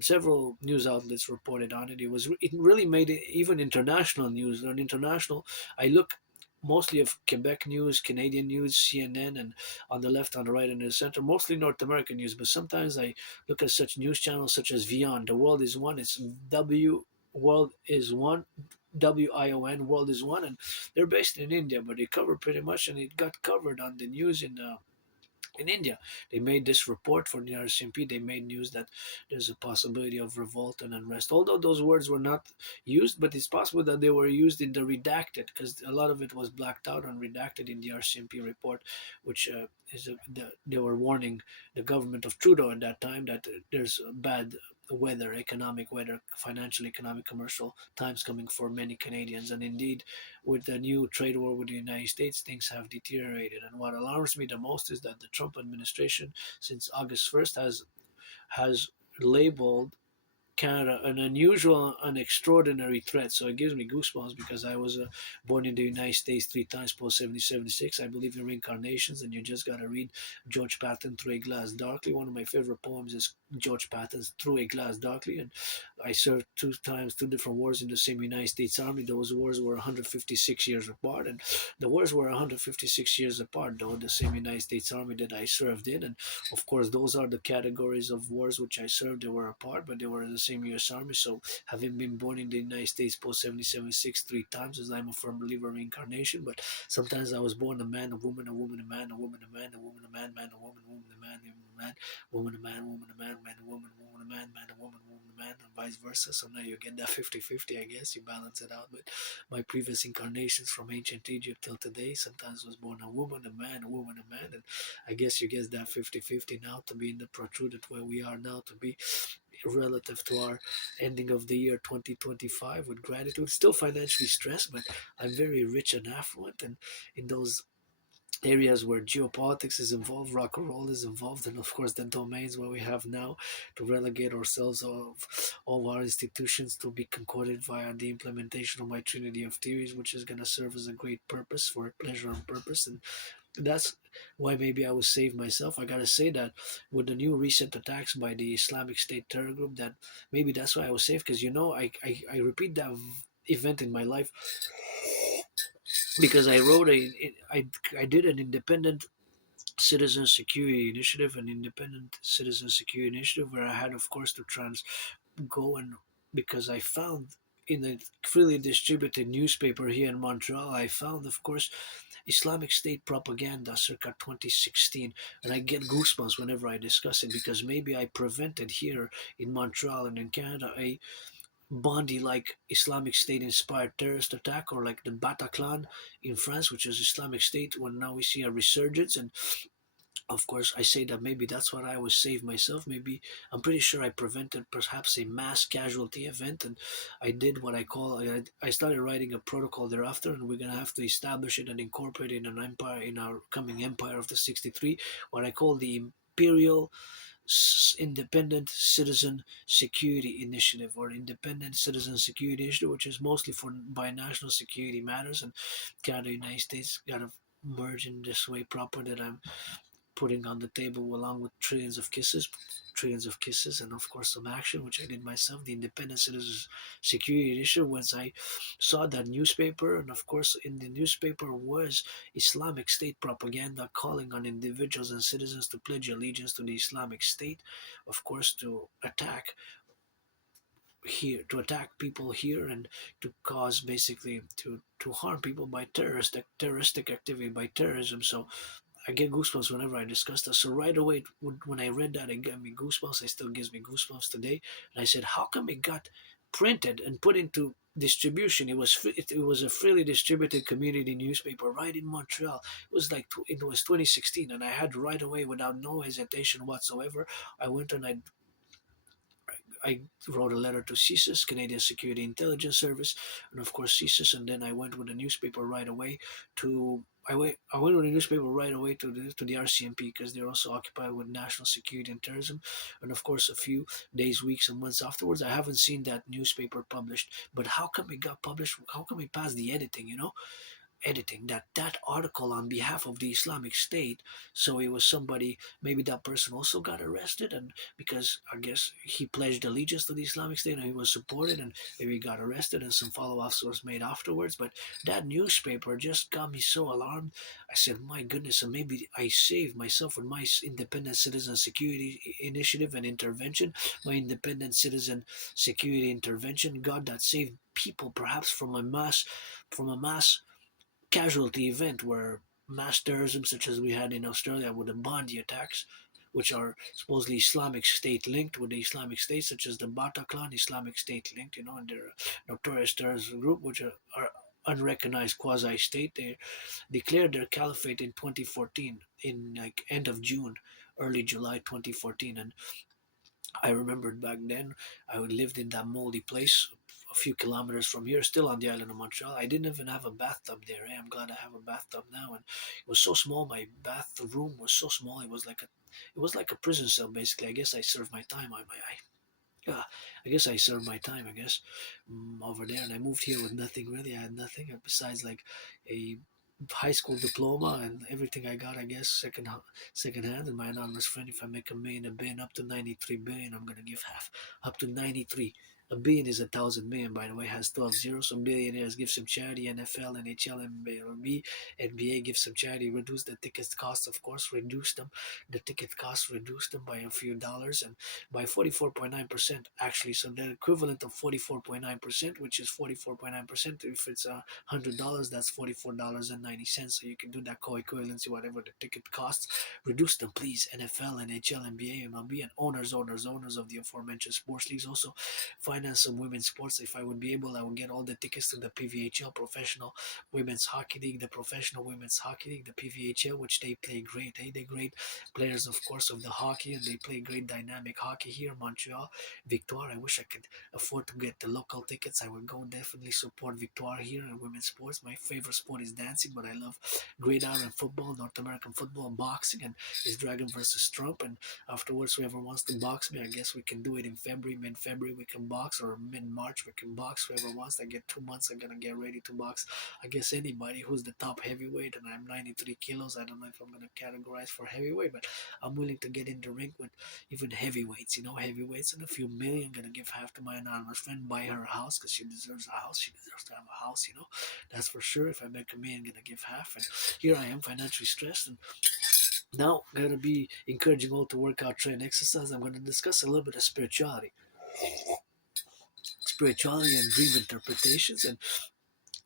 Several news outlets reported on it. It really made it even international news. On international, I look mostly of Quebec news, Canadian news, CNN, and on the left, on the right, and in the center, mostly North American news. But sometimes I look at such news channels such as Vion, The World is One. It's W World is One, WION, World is One, and they're based in India, but they cover pretty much, and it got covered on the news in India. They made this report for the RCMP. They made news that there's a possibility of revolt and unrest. Although those words were not used, but it's possible that they were used in the redacted, because a lot of it was blacked out and redacted in the RCMP report, which they were warning the government of Trudeau at that time that there's a bad weather, economic weather, financial, economic, commercial times coming for many Canadians. And indeed, with the new trade war with the United States, things have deteriorated. And what alarms me the most is that the Trump administration, since August 1st, has labeled Canada an unusual, an extraordinary threat. So it gives me goosebumps because I was born in the United States three times post 1776. I believe in reincarnations, and you just got to read George Patton Through a Glass Darkly. One of my favorite poems is George Patton's Through a Glass Darkly. And I served two times, two different wars in the same United States Army. Those wars were 156 years apart. And the wars were 156 years apart, though, the same United States Army that I served in. And of course, those are the categories of wars which I served. They were apart, but they were the same U.S. Army. So, having been born in the United States post 1776 three times, as I'm a firm believer in reincarnation, but sometimes I was born a man, a woman, a woman, a man, a woman, a man, a woman, a man, man, a woman, woman, a man, woman, a man, woman, a man, man, a woman, woman, a man, man, a woman, woman, a man, and vice versa. So now you get that 50-50, I guess. You balance it out. But my previous incarnations from ancient Egypt till today, sometimes was born a woman, a man, a woman, a man, and I guess you get that 50-50 now to be in the protruded where we are now, to be relative to our ending of the year 2025 with gratitude. Still financially stressed, but I'm very rich and affluent, and in those areas where geopolitics is involved, rock and roll is involved, and of course the domains where we have now to relegate ourselves of all our institutions to be concorded via the implementation of my trinity of theories, which is going to serve as a great purpose for pleasure and purpose. And that's why maybe I was saved myself. I gotta say that with the new recent attacks by the Islamic State terror group, that maybe that's why I was saved. Because I repeat that event in my life because I wrote I did an independent citizen security initiative, an independent citizen security initiative where I had, of course, to go and because I found in a freely distributed newspaper here in Montreal, I found, of course, Islamic State propaganda circa 2016, and I get goosebumps whenever I discuss it because maybe I prevented here in Montreal and in Canada a Bondi like Islamic State inspired terrorist attack, or like the Bataclan in France, which is Islamic State, when now we see a resurgence. And of course, I say that maybe that's what I was saved myself. Maybe I'm pretty sure I prevented perhaps a mass casualty event, and I did what I call I started writing a protocol thereafter, and we're gonna have to establish it and incorporate it in an empire, in our coming empire of the 63, what I call the Imperial Independent Citizen Security Initiative, or Independent Citizen Security Initiative, which is mostly for by national security matters. And Canada, United States gotta merge in this way proper that I'm putting on the table along with trillions of kisses, and of course some action, which I did myself, the Independent Citizens Security Issue. Once I saw that newspaper, and of course in the newspaper was Islamic State propaganda calling on individuals and citizens to pledge allegiance to the Islamic State, of course to attack people here and to cause basically to harm people by terroristic activity, by terrorism. So I get goosebumps whenever I discuss that. So right away, when I read that, it gave me goosebumps. It still gives me goosebumps today. And I said, how come it got printed and put into distribution? It was a freely distributed community newspaper right in Montreal. It was 2016, and I had right away, without no hesitation whatsoever, I went and I wrote a letter to CSIS, Canadian Security Intelligence Service, and of course CSIS, and then I went with the newspaper right away to I went with the newspaper right away to the RCMP because they're also occupied with national security and terrorism, and of course a few days, weeks, and months afterwards, I haven't seen that newspaper published. But how come it got published? How come it passed the editing? Editing that article on behalf of the Islamic State. So it was somebody, maybe that person also got arrested, and because I guess he pledged allegiance to the Islamic State and he was supported, and maybe he got arrested, and some follow-ups was made afterwards. But that newspaper just got me so alarmed. I said, my goodness, and maybe I saved myself with my independent citizen security initiative and intervention, my independent citizen security intervention. God, that saved people perhaps from a mass casualty event where mass terrorism, such as we had in Australia with the Bondi attacks, which are supposedly Islamic State linked with the Islamic State, such as the Bataclan Islamic State linked, and they're a notorious terrorist group, which are unrecognized quasi-state. They declared their caliphate in 2014, in like end of June, early July 2014, and I remembered back then I lived in that moldy place a few kilometers from here, still on the island of Montreal. I didn't even have a bathtub there. I'm glad I have a bathtub now, and it was so small. My bathroom was so small. It was like a prison cell basically. I guess I served my time on my yeah, I guess I served my time. I guess over there, and I moved here with nothing really. I had nothing besides like a high school diploma and everything I got. I guess second hand. And my anonymous friend, if I make a million a bin up to 93 billion, I'm gonna give half up to 93. A billion is 1,000 million, by the way, has 12 zeros. So billionaires give some charity, NFL, NHL, MLB, NBA give some charity, reduce the ticket costs, of course, reduce them. The ticket costs reduce them by a few dollars, and by 44.9% actually. So the equivalent of 44.9%, which is 44.9%, if it's $100, that's $44.90. So you can do that co-equivalency, whatever the ticket costs. Reduce them, please. NFL, NHL, NBA, MLB, and owners of the aforementioned sports leagues. Also, finance some women's sports. If I would be able, I would get all the tickets to the PVHL, Professional Women's Hockey League, the Professional Women's Hockey League, the PVHL, which they play great. Hey, they great players, of course, of the hockey, and they play great dynamic hockey here in Montreal. Victoire, I wish I could afford to get the local tickets. I would go definitely support Victoire here in women's sports. My favorite sport is dancing, but I love Great Iron football, North American football, boxing, and is Dragon versus Trump. And afterwards, whoever wants to box me, I guess we can do it in February, mid-February we can box, or mid-March we can box. Whoever wants, I get 2 months. I'm gonna get ready to box. I guess anybody who's the top heavyweight, and I'm 93 kilos. I don't know if I'm gonna categorize for heavyweight, but I'm willing to get in the ring with even heavyweights, heavyweights, and a few million. Gonna give half to my anonymous friend, buy her a house because she deserves a house. She deserves to have a house. That's for sure. If I make a million, gonna give half. And here I am, financially stressed, and now I'm gonna be encouraging all to work out, train, exercise. I'm gonna discuss a little bit of spirituality and dream interpretations, and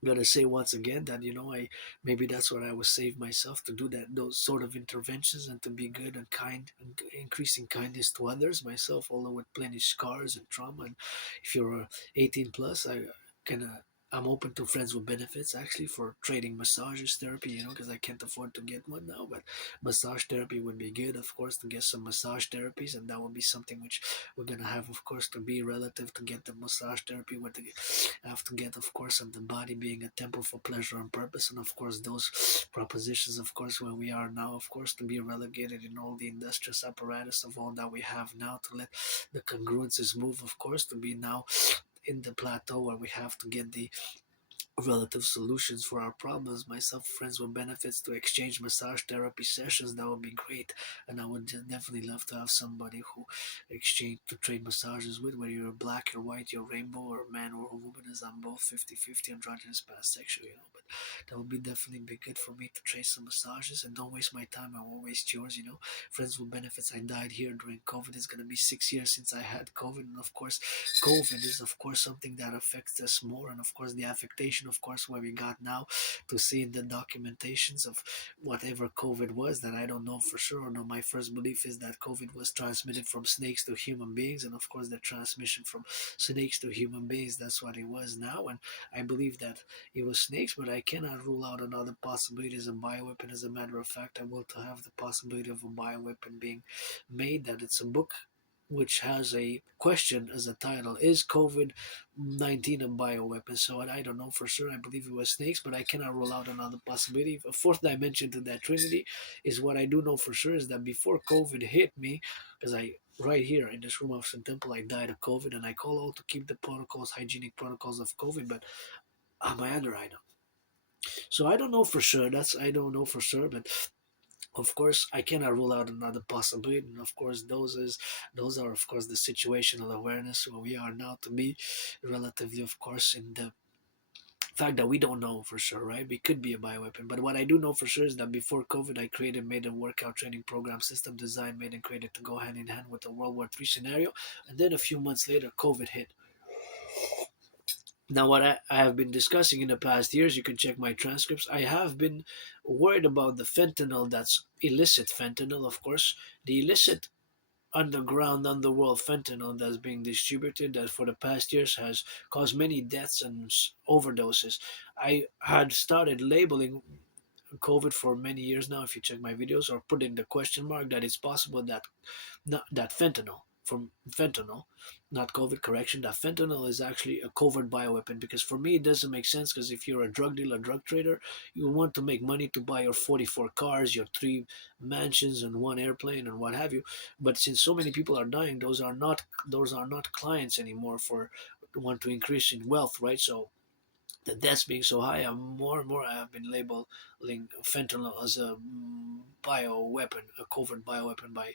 gotta say once again that I maybe that's what I would save myself to do, that those sort of interventions, and to be good and kind and increasing kindness to others, myself, although with plenty scars and trauma. And if you're 18 plus, can I'm open to friends with benefits actually for trading massages therapy, because I can't afford to get one now, but massage therapy would be good, of course, to get some massage therapies. And that would be something which we're gonna have, of course, to be relative to get the massage therapy. With the have to get, of course, of the body being a temple for pleasure and purpose. And of course, those propositions, of course, where we are now, of course, to be relegated in all the industrious apparatus of all that we have now, to let the congruences move, of course, to be now in the plateau where we have to get the relative solutions for our problems. Myself, friends with benefits to exchange massage therapy sessions, that would be great. And I would definitely love to have somebody who exchange to trade massages with, whether you're black, you're white, you're rainbow, or man or woman, as I'm both 50-50, androgynous, pansexual, but that would be definitely be good for me to trade some massages. And don't waste my time, I won't waste yours. Friends with benefits, I died here during COVID. It's going to be 6 years since I had COVID. And of course, COVID is, of course, something that affects us more. And of course, the affectation, of course, where we got now to see in the documentations of whatever COVID was, that I don't know for sure. No, my first belief is that COVID was transmitted from snakes to human beings. And of course, the transmission from snakes to human beings, that's what it was now. And I believe that it was snakes, but I cannot rule out another possibility as a bioweapon. As a matter of fact, I will to have the possibility of a bioweapon being made, that it's a book which has a question as a title: Is COVID-19 a bioweapon? So I don't know for sure. I believe it was snakes, but I cannot rule out another possibility. A fourth dimension to that trinity is what I do know for sure, is that before COVID hit me, because right here in this room of Sun Temple, I died of COVID, and I call all to keep the protocols, hygienic protocols of COVID, but am I under? I know. So I don't know for sure. I don't know for sure, but of course I cannot rule out another possibility. And of course, those are, of course, the situational awareness where we are now, to be relatively, of course, in the fact that we don't know for sure, right? We could be a bioweapon. But what I do know for sure is that before COVID, I made a workout training program system designed, made, and created to go hand in hand with the World War III scenario. And then a few months later, COVID hit. Now, what I have been discussing in the past years, you can check my transcripts. I have been worried about the fentanyl, that's illicit fentanyl, of course, the illicit underground, underworld fentanyl that's being distributed, that for the past years has caused many deaths and overdoses. I had started labeling COVID for many years now, if you check my videos, or put in the question mark that it's possible that not that fentanyl. from fentanyl, not COVID correction, that fentanyl is actually a covert bioweapon. Because for me, it doesn't make sense. Because if you're a drug dealer, drug trader, you want to make money to buy your 44 cars, your 3 mansions, and 1 airplane, and what have you. But since so many people are dying, those are not clients anymore for want to increase in wealth, right? So the deaths being so high, more and more I have been labeling fentanyl as a bio weapon, a covert bio weapon by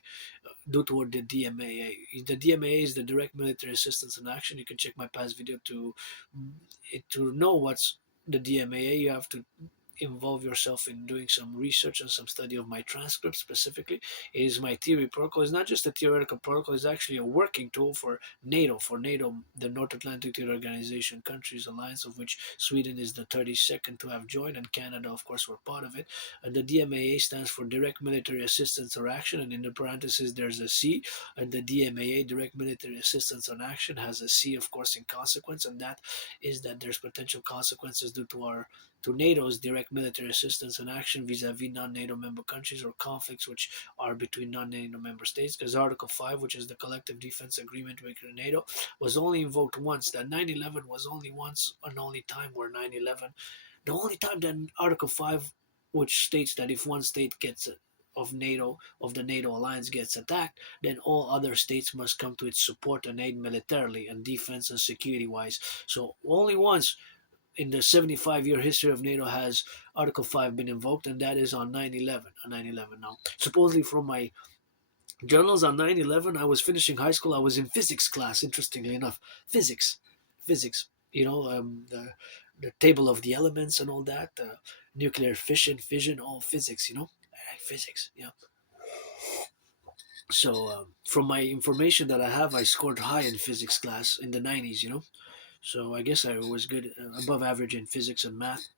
due toward the DMAA. The DMAA is the Direct Military Assistance in Action. You can check my past video to know what's the DMAA. You have to involve yourself in doing some research and some study of my transcript specifically. It is my theory protocol. It's not just a theoretical protocol, it's actually a working tool for NATO, the North Atlantic Treaty Organization countries alliance, of which Sweden is the 32nd to have joined, and Canada, of course, were part of it. And the DMAA stands for Direct Military Assistance or Action, and in the parentheses there's a C, and the DMAA, Direct Military Assistance on Action, has a C, of course, in consequence, and that is that there's potential consequences due to NATO's direct military assistance and action vis-a-vis non-NATO member countries or conflicts which are between non-NATO member states. Because Article 5, which is the collective defense agreement with NATO, was only invoked once. That 9/11 was only once and only time where 9/11, the only time that Article 5, which states that if one state gets of NATO, of the NATO alliance gets attacked, then all other states must come to its support and aid militarily and defense and security wise. So only once in the 75-year history of NATO has Article 5 been invoked, and that is on 9/11. On 9/11 now. Supposedly, from my journals on 9/11, I was finishing high school. I was in physics class, interestingly enough. Physics. Physics. The table of the elements and all that, nuclear fission, all physics, physics, yeah. So, from my information that I have, I scored high in physics class in the 90s. So I guess I was good, above average in physics and math.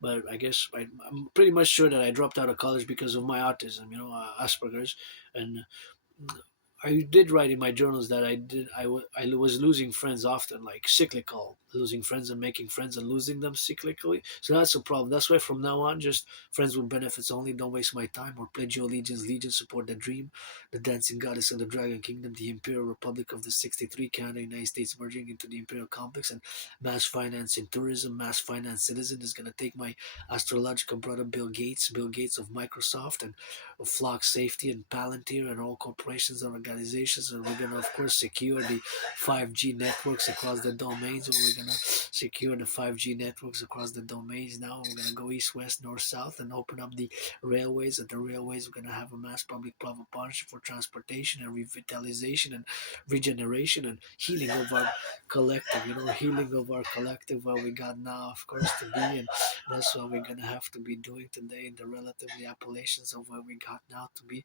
But I guess I'm pretty much sure that I dropped out of college because of my autism, Asperger's. And I did write in my journals that I was losing friends often, like cyclical, losing friends and making friends and losing them cyclically. So that's a problem. That's why from now on, just friends with benefits only. Don't waste my time or pledge your allegiance. Legion, support the dream, the dancing goddess and the dragon kingdom, the Imperial Republic of the 63, Canada, United States merging into the Imperial complex, and mass finance in tourism, mass finance citizen is gonna take my astrological brother Bill Gates of Microsoft, and Flock Safety and Palantir and all corporations and organizations. And we're going to, of course, secure the 5G networks across the domains. And we're going to secure the 5G networks across the domains now. We're going to go east, west, north, south, and open up the railways. At the railways, we're going to have a mass public-private partnership for transportation and revitalization and regeneration and healing of our collective, healing of our collective where we got now, of course, to be. And that's what we're gonna have to be doing today in the relatively appellations of where we got now to be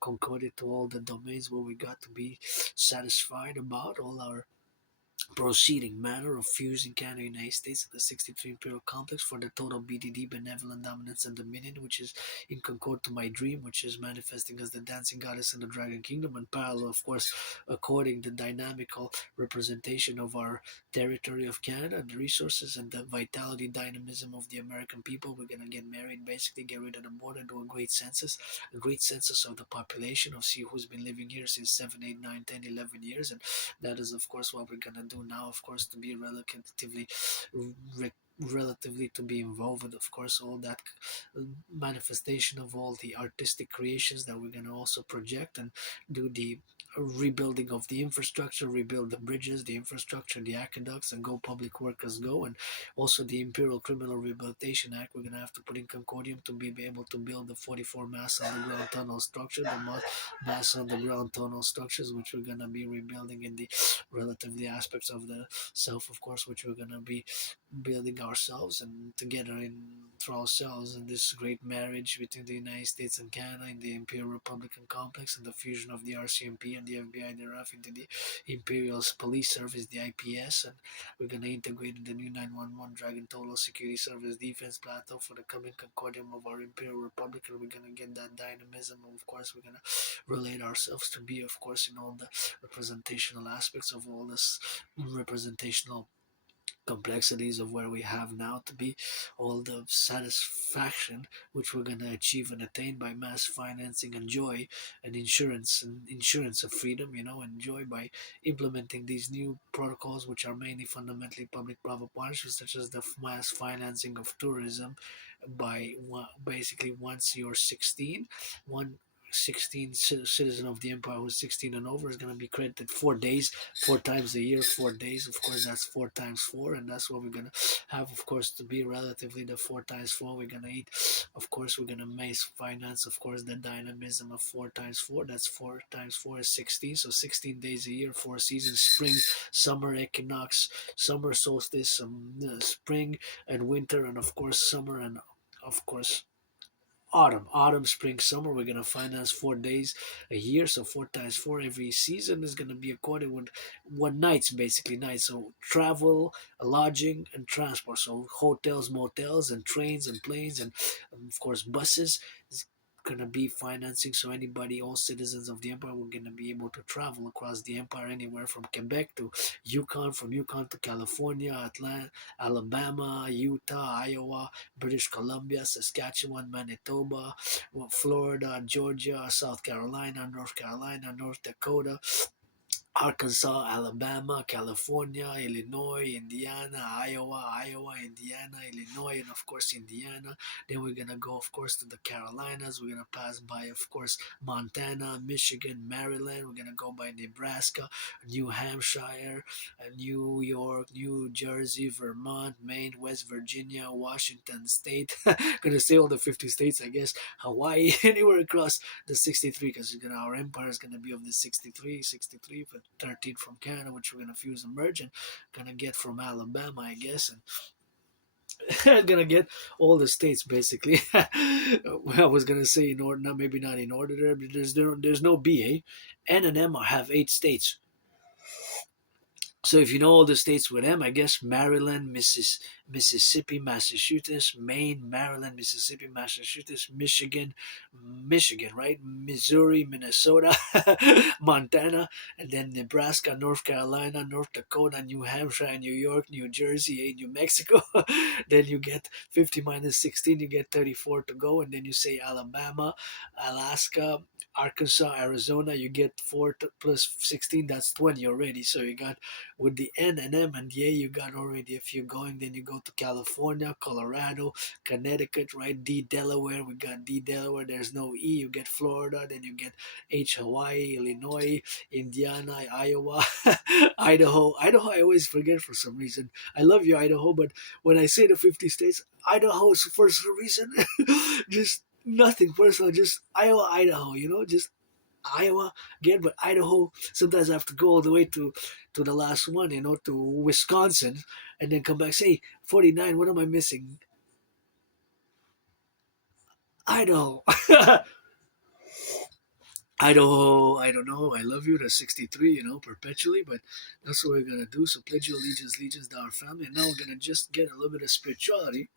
concorded to all the domains where we got to be satisfied about all our proceeding matter of fusing Canada and United States at the 63 Imperial Complex for the total BDD, benevolent dominance and dominion, which is in concord to my dream, which is manifesting as the dancing goddess in the dragon kingdom, and parallel, of course, according the dynamical representation of our territory of Canada and the resources and the vitality, dynamism of the American people. We're going to get married, basically get rid of the border, do a great census of the population, of see who's been living here since 7, 8, 9, 10, 11 years, and that is, of course, what we're going to do now, of course, to be relatively to be involved with, of course, all that manifestation of all the artistic creations that we're going to also project and do the rebuilding of the infrastructure, rebuild the bridges, the infrastructure, the aqueducts, and go public workers go, and also the Imperial Criminal Rehabilitation Act. We're going to have to put in concordium to be able to build the 44 mass underground tunnel structure, the mass underground tunnel structures, which we're going to be rebuilding in the relatively aspects of the self, of course, which we're going to be building ourselves and together in through ourselves in this great marriage between the United States and Canada in the Imperial Republican complex, and the fusion of the RCMP and the FBI thereof into the Imperial Police Service, the IPS, and we're going to integrate in the new 911 Dragon Total Security Service defense platform for the coming concordium of our Imperial Republic, and we're going to get that dynamism. And of course, we're going to relate ourselves to be, of course, in all the representational aspects of all this representational complexities of where we have now to be, all the satisfaction which we're going to achieve and attain by mass financing and joy and insurance of freedom, and joy by implementing these new protocols, which are mainly fundamentally public-private partnerships, such as the mass financing of tourism by basically once you're 16, one 16 citizen of the empire who's 16 and over is going to be credited 4 days, 4 times a year, 4 days. Of course, that's 4 times 4, and that's what we're going to have, of course, to be relatively the 4 times 4 we're going to eat. Of course, we're going to mass finance, of course, the dynamism of 4 times 4. That's 4 times 4 is 16, so 16 days a year, 4 seasons: spring, summer equinox, summer solstice, spring and winter, and of course summer, and of course autumn, spring, summer. We're gonna finance 4 days a year, so 4 times 4 every season is gonna be according with what nights, basically nights. So travel, lodging, and transport. So hotels, motels, and trains and planes, and of course buses is gonna be financing. So anybody, all citizens of the empire, we're gonna be able to travel across the empire anywhere from Quebec to Yukon, from Yukon to California, Atlanta, Alabama, Utah, Iowa, British Columbia, Saskatchewan, Manitoba, Florida, Georgia, South Carolina, North Dakota, Arkansas, Alabama, California, Illinois, Indiana, Iowa, Indiana, Illinois, and of course Indiana. Then we're gonna go, of course, to the Carolinas. We're gonna pass by, of course, Montana, Michigan, Maryland. We're gonna go by Nebraska, New Hampshire, New York, New Jersey, Vermont, Maine, West Virginia, Washington State. Gonna say all the 50 states, I guess. Hawaii, anywhere across the 63, because our empire is going to be of the 63, but 13 from Canada, which we're going to fuse and merge, and going to get from Alabama, I guess, and going to get all the states, basically. I was going to say in order, not maybe not in order there, but there's no BA. N and M have 8 states. So if you know all the states with M, I guess Maryland, Mississippi, Massachusetts, Maine, Maryland, Mississippi, Massachusetts, Michigan, right? Missouri, Minnesota, Montana, and then Nebraska, North Carolina, North Dakota, New Hampshire, New York, New Jersey, New Mexico. Then you get 50 minus 16, you get 34 to go, and then you say Alabama, Alaska, Arkansas, Arizona, you get 4 plus 16, that's 20 already. So you got with the N and M and the A, you got already a few going. Then you go to California, Colorado, Connecticut, right? D, Delaware. We got D, Delaware. There's no E. You get Florida. Then you get H, Hawaii, Illinois, Indiana, Iowa, Idaho. Idaho, I always forget for some reason. I love you, Idaho, but when I say the 50 states, Idaho is for some reason just nothing personal, just Iowa, Idaho, just Iowa again, but Idaho. Sometimes I have to go all the way to the last one, to Wisconsin, and then come back. Say 49. What am I missing? Idaho. Idaho, I don't know. I love you to 63, perpetually, but that's what we're gonna do. So pledge your allegiance to our family, and now we're gonna just get a little bit of spirituality.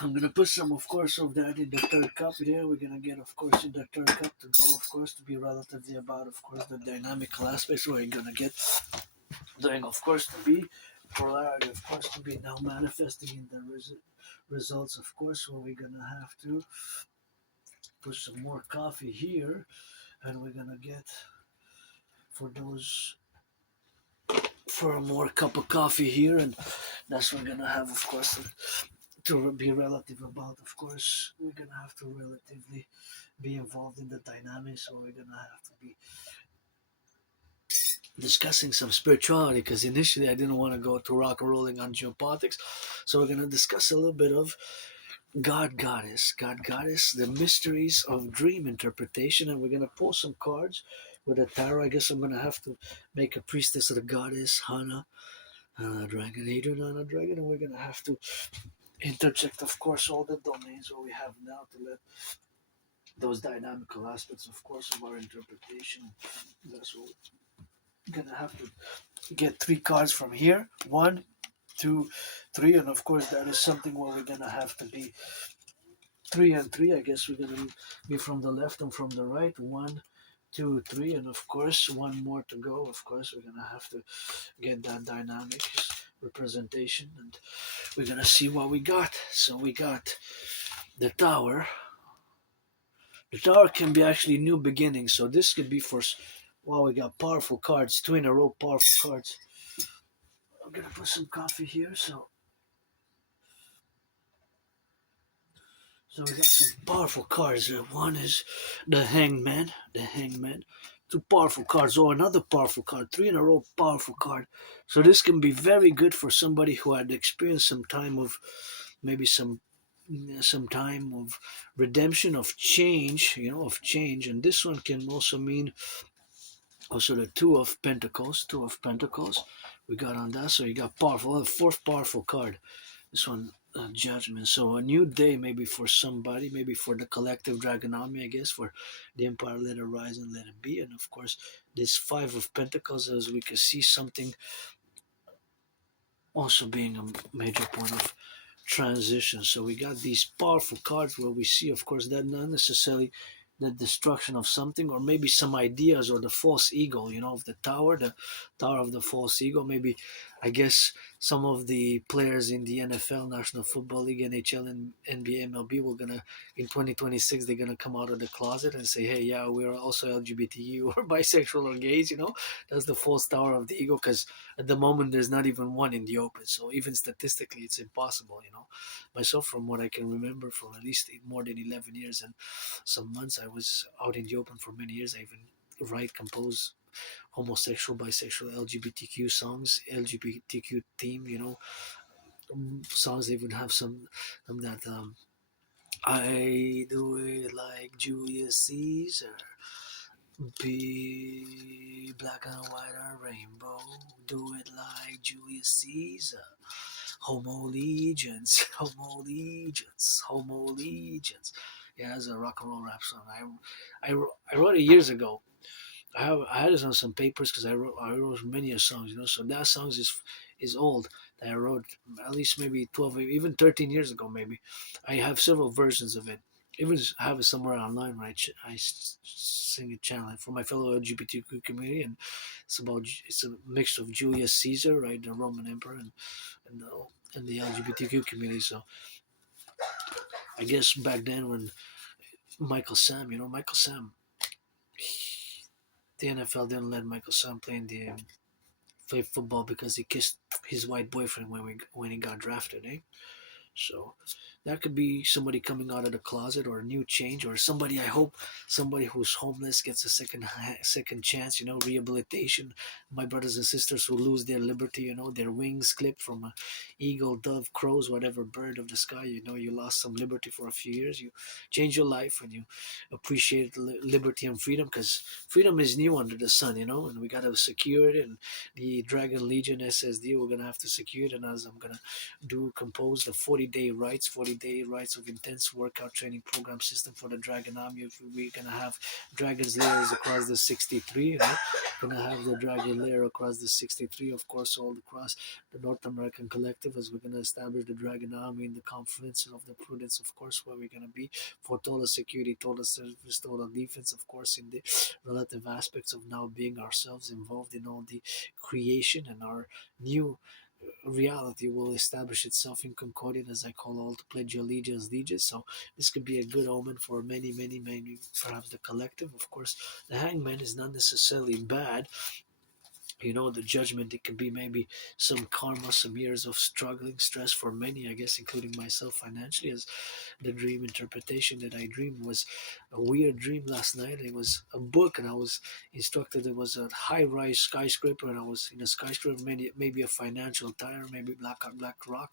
I'm gonna put some, of course, of that in the third cup here. We're gonna get, of course, in the third cup to go, of course, to be relatively about, of course, the dynamical aspects. We're gonna get doing, of course, to be polarity, of course, to be now manifesting in the results, of course. Where we're gonna have to put some more coffee here, and we're gonna get for those for a more cup of coffee here, and that's what we're gonna have, of course, to be relative about. Of course, we're gonna have to relatively be involved in the dynamics, or we're gonna have to be discussing some spirituality, because initially I didn't want to go to rock and rolling on geopolitics. So we're going to discuss a little bit of God Goddess, the mysteries of dream interpretation, and we're going to pull some cards with a tarot. I guess I'm going to have to make a priestess of the goddess, Hana, dragon, Adrian, dragon, and we're going to have to interject, of course, all the domains what we have now to let those dynamical aspects, of course, of our interpretation. That's what gonna have to get 3 cards from here. 1, 2, 3, and of course that is something where we're gonna have to be 3 and 3. I guess we're gonna be from the left and from the right. 1, two, three, and of course one more to go. Of course, we're gonna have to get that dynamic representation, and we're gonna see what we got. So we got the tower. The tower can be actually new beginnings. So this could be for. Well, we got powerful cards, two in a row, powerful cards. I'm gonna put some coffee here. So we got some powerful cards. One is the Hangman. The Hangman. Two powerful cards. Oh, another powerful card. Three in a row, powerful card. So this can be very good for somebody who had experienced some time of maybe some time of redemption, of change, of change. And this one can also mean also the Two of Pentacles. Two of Pentacles. We got on that. So you got powerful. The fourth powerful card. This one, judgment. So a new day, maybe for somebody, maybe for the collective Dragonomy, I guess, for the Empire, let it rise and let it be. And of course, this Five of Pentacles, as we can see, something also being a major point of transition. So we got these powerful cards where we see, of course, that not necessarily the destruction of something, or maybe some ideas, or the false ego, of the tower of the false ego. Maybe, I guess, some of the players in the NFL, National Football League, NHL, and NBA, MLB, we're gonna in 2026 they're gonna come out of the closet and say, hey, yeah, we're also LGBTQ or bisexual or gays. That's the false tower of the ego, because at the moment there's not even one in the open. So even statistically, it's impossible. Myself, from what I can remember, for at least more than 11 years and some months, I was out in the open for many years. I even write, compose homosexual, bisexual, LGBTQ songs, LGBTQ theme, songs. They even have some that I do it like Julius Caesar, be black and white and rainbow, do it like Julius Caesar. Homo allegiance, homo allegiance, homo allegiance. Yeah, that's a rock and roll rap song. I wrote it years ago. I had it on some papers because I wrote many a songs. So that songs is old. That I wrote at least maybe 12, even 13 years ago. Maybe I have several versions of it. Even have it somewhere online where sing a channel for my fellow LGBTQ community, and it's a mix of Julius Caesar, right, the Roman emperor, and the and the LGBTQ community. So I guess back then when Michael Sam, Michael Sam, the NFL didn't let Michael Sam play in the play football because he kissed his white boyfriend when he got drafted, eh? So that could be somebody coming out of the closet, or a new change, or somebody, I hope, somebody who's homeless gets a second chance, rehabilitation. My brothers and sisters who lose their liberty, their wings clipped from a eagle, dove, crows, whatever bird of the sky, you lost some liberty for a few years. You change your life and you appreciate liberty and freedom, because freedom is new under the sun, and we got to secure it. And the Dragon Legion SSD, we're gonna have to secure it. And as I'm gonna compose the 40-day rights of intense workout training program system for the Dragon Army. We're gonna have Dragon's layers across the 63, gonna have the Dragon layer across the 63, of course, all across the North American collective, as we're gonna establish the Dragon Army in the confidence of the prudence, of course, where we're gonna be for total security, total service, total defense, of course, in the relative aspects of now being ourselves involved in all the creation, and our new reality will establish itself in concordian, as I call all to pledge your allegiance, allegiance. So this could be a good omen for many, many, many, perhaps the collective. Of course, the Hangman is not necessarily bad. The judgment, it could be maybe some karma, some years of struggling, stress for many, I guess, including myself financially, as the dream interpretation that I dreamed was a weird dream last night. It was a book, and I was instructed it was a high-rise skyscraper, and I was in a skyscraper, maybe a financial tower, maybe black rock,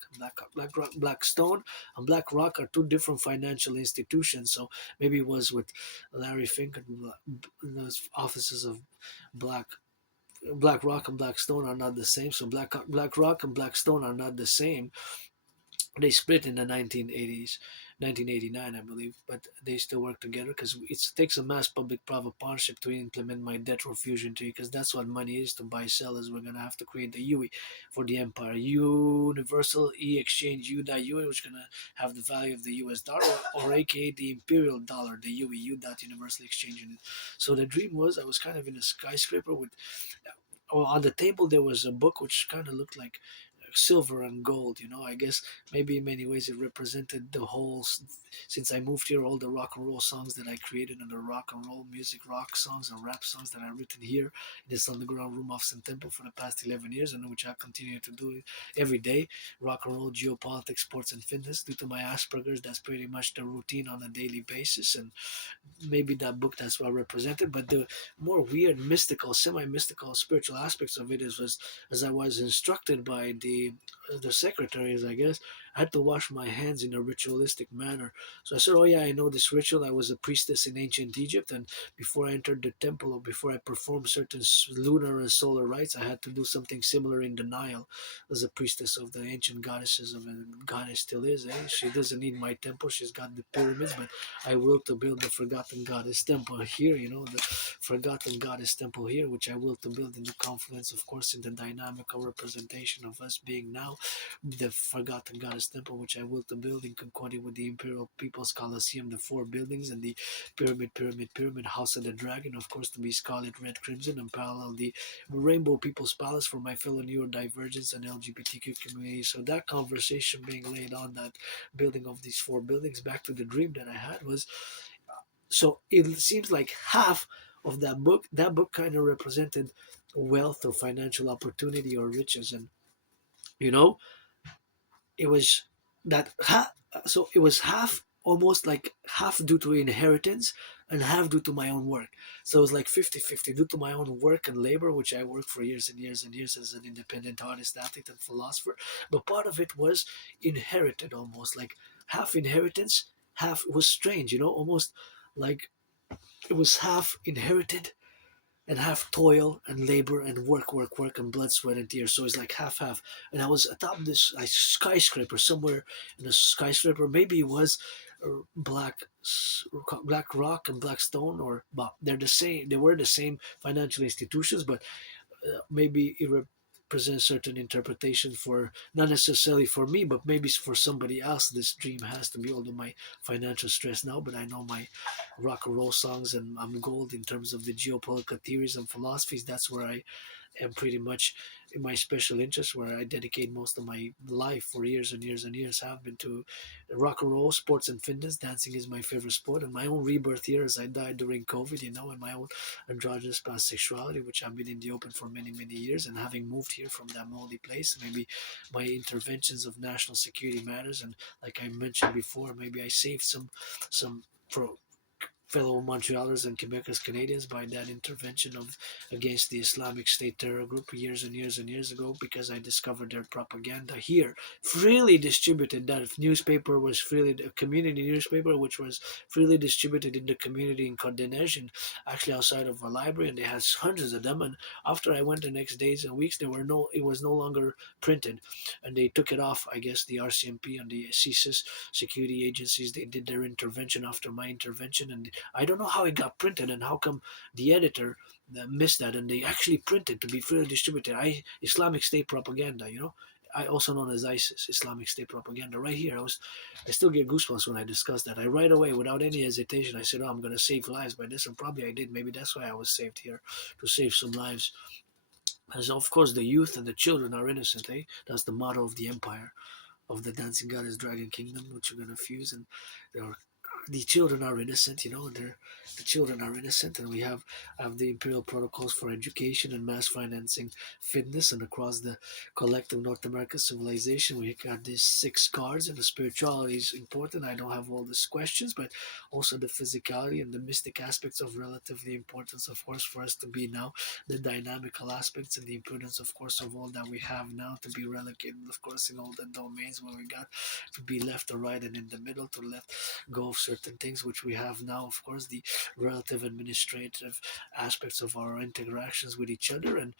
black stone, and black rock are two different financial institutions. So maybe it was with Larry Fink and those offices of black Black Rock and Black Stone are not the same. So Black Rock and Black Stone are not the same. They split in the 1980s. 1989, I believe. But they still work together because it takes a mass public-private partnership to implement my debt fusion tree, because that's what money is to buy sell. Is we're gonna have to create the UE for the empire, universal e exchange U dot UE, which is gonna have the value of the US dollar, or aka the imperial dollar, the UE U dot universal exchange unit. So the dream was I was kind of in a skyscraper with, on the table there was a book which kind of looked like silver and gold. I guess maybe in many ways it represented the whole, since I moved here, all the rock and roll songs that I created, and the rock and roll music, rock songs and rap songs that I've written here in this underground room of St. Temple for the past 11 years, and which I continue to do every day. Rock and roll, geopolitics, sports and fitness. Due to my Asperger's, that's pretty much the routine on a daily basis, and maybe that book that's well represented. But the more weird, mystical, semi-mystical, spiritual aspects of it is, was, as I was instructed by the secretaries, I guess, I had to wash my hands in a ritualistic manner. So I said, "Oh yeah, I know this ritual. I was a priestess in ancient Egypt, and before I entered the temple, or before I performed certain lunar and solar rites, I had to do something similar in the Nile as a priestess of the ancient goddesses of a goddess still is. She doesn't need my temple. She's got the pyramids, but I will to build the forgotten goddess temple here, the forgotten goddess temple here, which I will to build in the confluence, of course, in the dynamical representation of us being now the forgotten goddess temple, which I will to build in concordia with the Imperial People's Colosseum, the four buildings, and the pyramid, House of the Dragon, of course, to be scarlet, red, crimson, and parallel the Rainbow People's Palace for my fellow neurodivergence and LGBTQ community. So that conversation being laid on that building of these four buildings, back to the dream that I had was, so it seems like half of that book kind of represented wealth or financial opportunity or riches, and you know it was so it was half, almost like half due to inheritance and half due to my own work. So it was like 50-50 due to my own work and labor, which I worked for years and years and years as an independent artist, athlete, and philosopher. But part of it was inherited, almost like half inheritance, half. It was strange, almost like it was half inherited and half toil and labor and work and blood, sweat, and tears. So it's like half half. And I was atop this skyscraper, somewhere in a skyscraper. Maybe it was black black rock and black stone, or but they're the same. They were the same financial institutions, but maybe it represents certain interpretation for, not necessarily for me, but maybe for somebody else. This dream has to be, although my financial stress now, but I know my rock and roll songs, and I'm gold in terms of the geopolitical theories and philosophies. That's where I am pretty much in my special interest, where I dedicate most of my life for years and years and years, have been to rock and roll, sports and fitness. Dancing is my favorite sport, and my own rebirth here as I died during COVID, and my own androgynous pansexuality, which I've been in the open for many, many years, and having moved here from that moldy place, maybe my interventions of national security matters, and like I mentioned before, maybe I saved some pro fellow Montrealers and Quebecers, Canadians, by that intervention of against the Islamic State terror group years and years and years ago, because I discovered their propaganda here, freely distributed. That newspaper was freely a community newspaper, which was freely distributed in the community in Côte-des-Neiges, and actually outside of a library, and they had hundreds of them. And after I went the next days and weeks, it was no longer printed, and they took it off. I guess the RCMP and the CSIS security agencies, they did their intervention after my intervention, and I don't know how it got printed and how come the editor missed that, and they actually printed to be freely distributed. Islamic State propaganda, I also known as ISIS, Islamic State propaganda. Right here, I still get goosebumps when I discuss that. I right away, without any hesitation, I said, "Oh, I'm going to save lives by this," and probably I did. Maybe that's why I was saved here, to save some lives. As of course, the youth and the children are innocent. That's the motto of the empire, of the dancing goddess dragon kingdom, which we're going to fuse, and there are the children are innocent, the children are innocent, and we have the imperial protocols for education and mass financing fitness, and across the collective North American civilization, we got these 6 cards, and the spirituality is important. I don't have all these questions, but also the physicality and the mystic aspects of relatively importance, of course, for us to be now, the dynamical aspects and the importance, of course, of all that we have now to be relegated, of course, in all the domains where we got to be left or right and in the middle, to let go of certain things which we have now, of course, the relative administrative aspects of our interactions with each other. And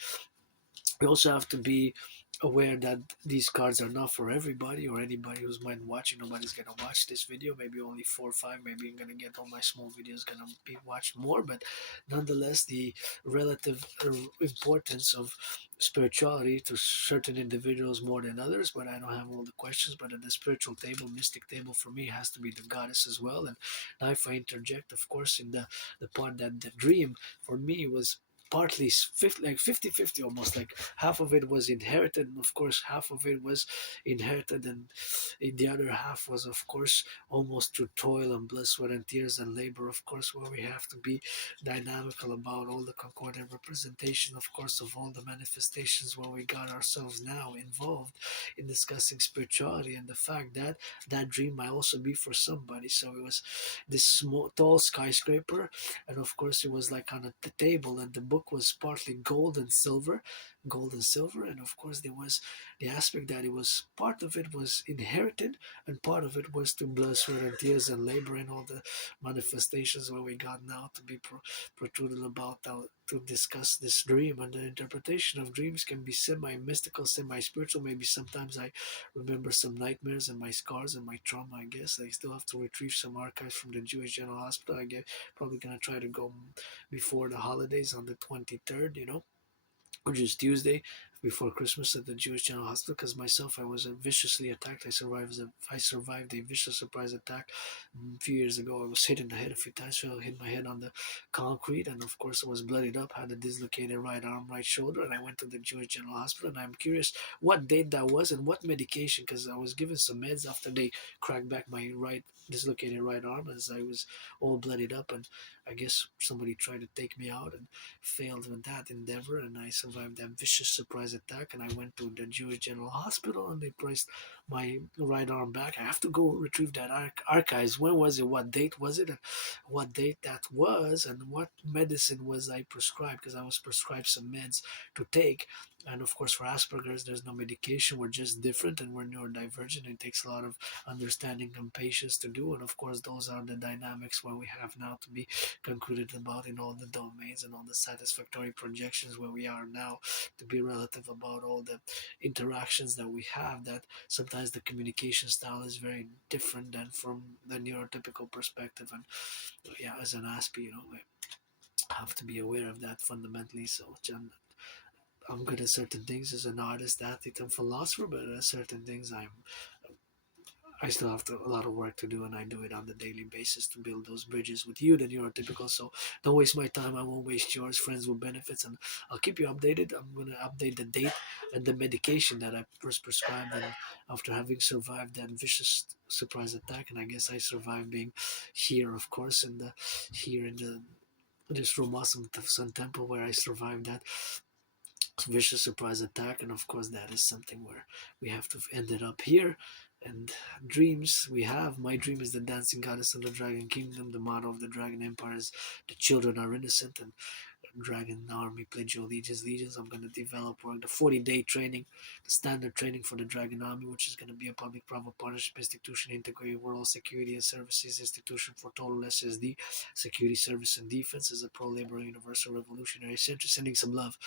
we also have to be aware that these cards are not for everybody or anybody who's mind watching. Nobody's gonna watch this video. Maybe only 4 or 5. Maybe I'm gonna get all my small videos gonna be watched more. But nonetheless, the relative importance of spirituality to certain individuals more than others. But I don't have all the questions. But at the spiritual table, mystic table, for me has to be the goddess as well. And now if I interject, of course, in the part that the dream for me was partly 50, like 50-50, almost like half of it was inherited, and of course half of it was inherited, and the other half was of course almost through toil and blood, sweat and tears and labor, of course, where we have to be dynamical about all the concordant representation, of course, of all the manifestations, where we got ourselves now involved in discussing spirituality, and the fact that that dream might also be for somebody. So it was this small tall skyscraper, and of course it was like on the table, and the book was partly gold and silver, and of course there was the aspect that it was part of it was inherited, and part of it was to blood, sweat and tears and labor, and all the manifestations where we got now to be protruded about to discuss this dream. And the interpretation of dreams can be semi-mystical, semi-spiritual. Maybe sometimes I remember some nightmares and my scars and my trauma. I guess I still have to retrieve some archives from the Jewish General Hospital. I get probably gonna try to go before the holidays on the 23rd, which is Tuesday before Christmas at the Jewish General Hospital. Because myself, I was viciously attacked. I survived a vicious surprise attack a few years ago. I was hit in the head a few times. So I hit my head on the concrete, and of course, I was bloodied up. Had a dislocated right arm, right shoulder, and I went to the Jewish General Hospital. And I'm curious what date that was and what medication, because I was given some meds after they cracked back my right dislocated right arm as I was all bloodied up, and I guess somebody tried to take me out and failed with that endeavor, and I survived that vicious surprise attack. And I went to the Jewish General Hospital, and they placed my right arm back. I have to go retrieve that archives. When was it? What date was it? What date that was? And what medicine was I prescribed? Because I was prescribed some meds to take. And of course, for Asperger's, there's no medication. We're just different, and we're neurodivergent. It takes a lot of understanding and patience to do. And of course, those are the dynamics where we have now to be concluded about in all the domains and all the satisfactory projections where we are now, to be relative about all the interactions that we have, that sometimes the communication style is very different than from the neurotypical perspective. And yeah, as an Aspie, I have to be aware of that fundamentally. So I'm good at certain things as an artist, athlete, and philosopher, but at certain things I still have a lot of work to do, and I do it on the daily basis to build those bridges with you, the neurotypical. So don't waste my time. I won't waste yours. Friends with benefits, and I'll keep you updated. I'm gonna update the date and the medication that I first prescribed, and after having survived that vicious surprise attack, and I guess I survived being here, of course, here in the this room, awesome Sun Temple, where I survived that vicious surprise attack. And of course that is something where we have to end it up here. And dreams we have, my dream is the dancing goddess of the dragon kingdom. The motto of the dragon empire is the children are innocent, and dragon army pledge your allegiance legions. I'm going to develop work the 40-day training, the standard training for the dragon army, which is going to be a public private partnership institution, Integree world security and services institution for total SSD, security service and defense, as a pro-labor universal revolutionary center, sending some love.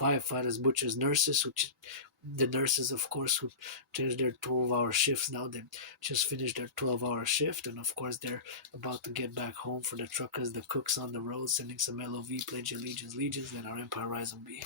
Firefighters, butchers, nurses, which the nurses, of course, who change their 12-hour shifts now. They just finished their 12-hour shift, and of course, they're about to get back home. For the truckers, the cooks on the road, sending some LOV, pledge allegiance, legions, then our empire rise and be.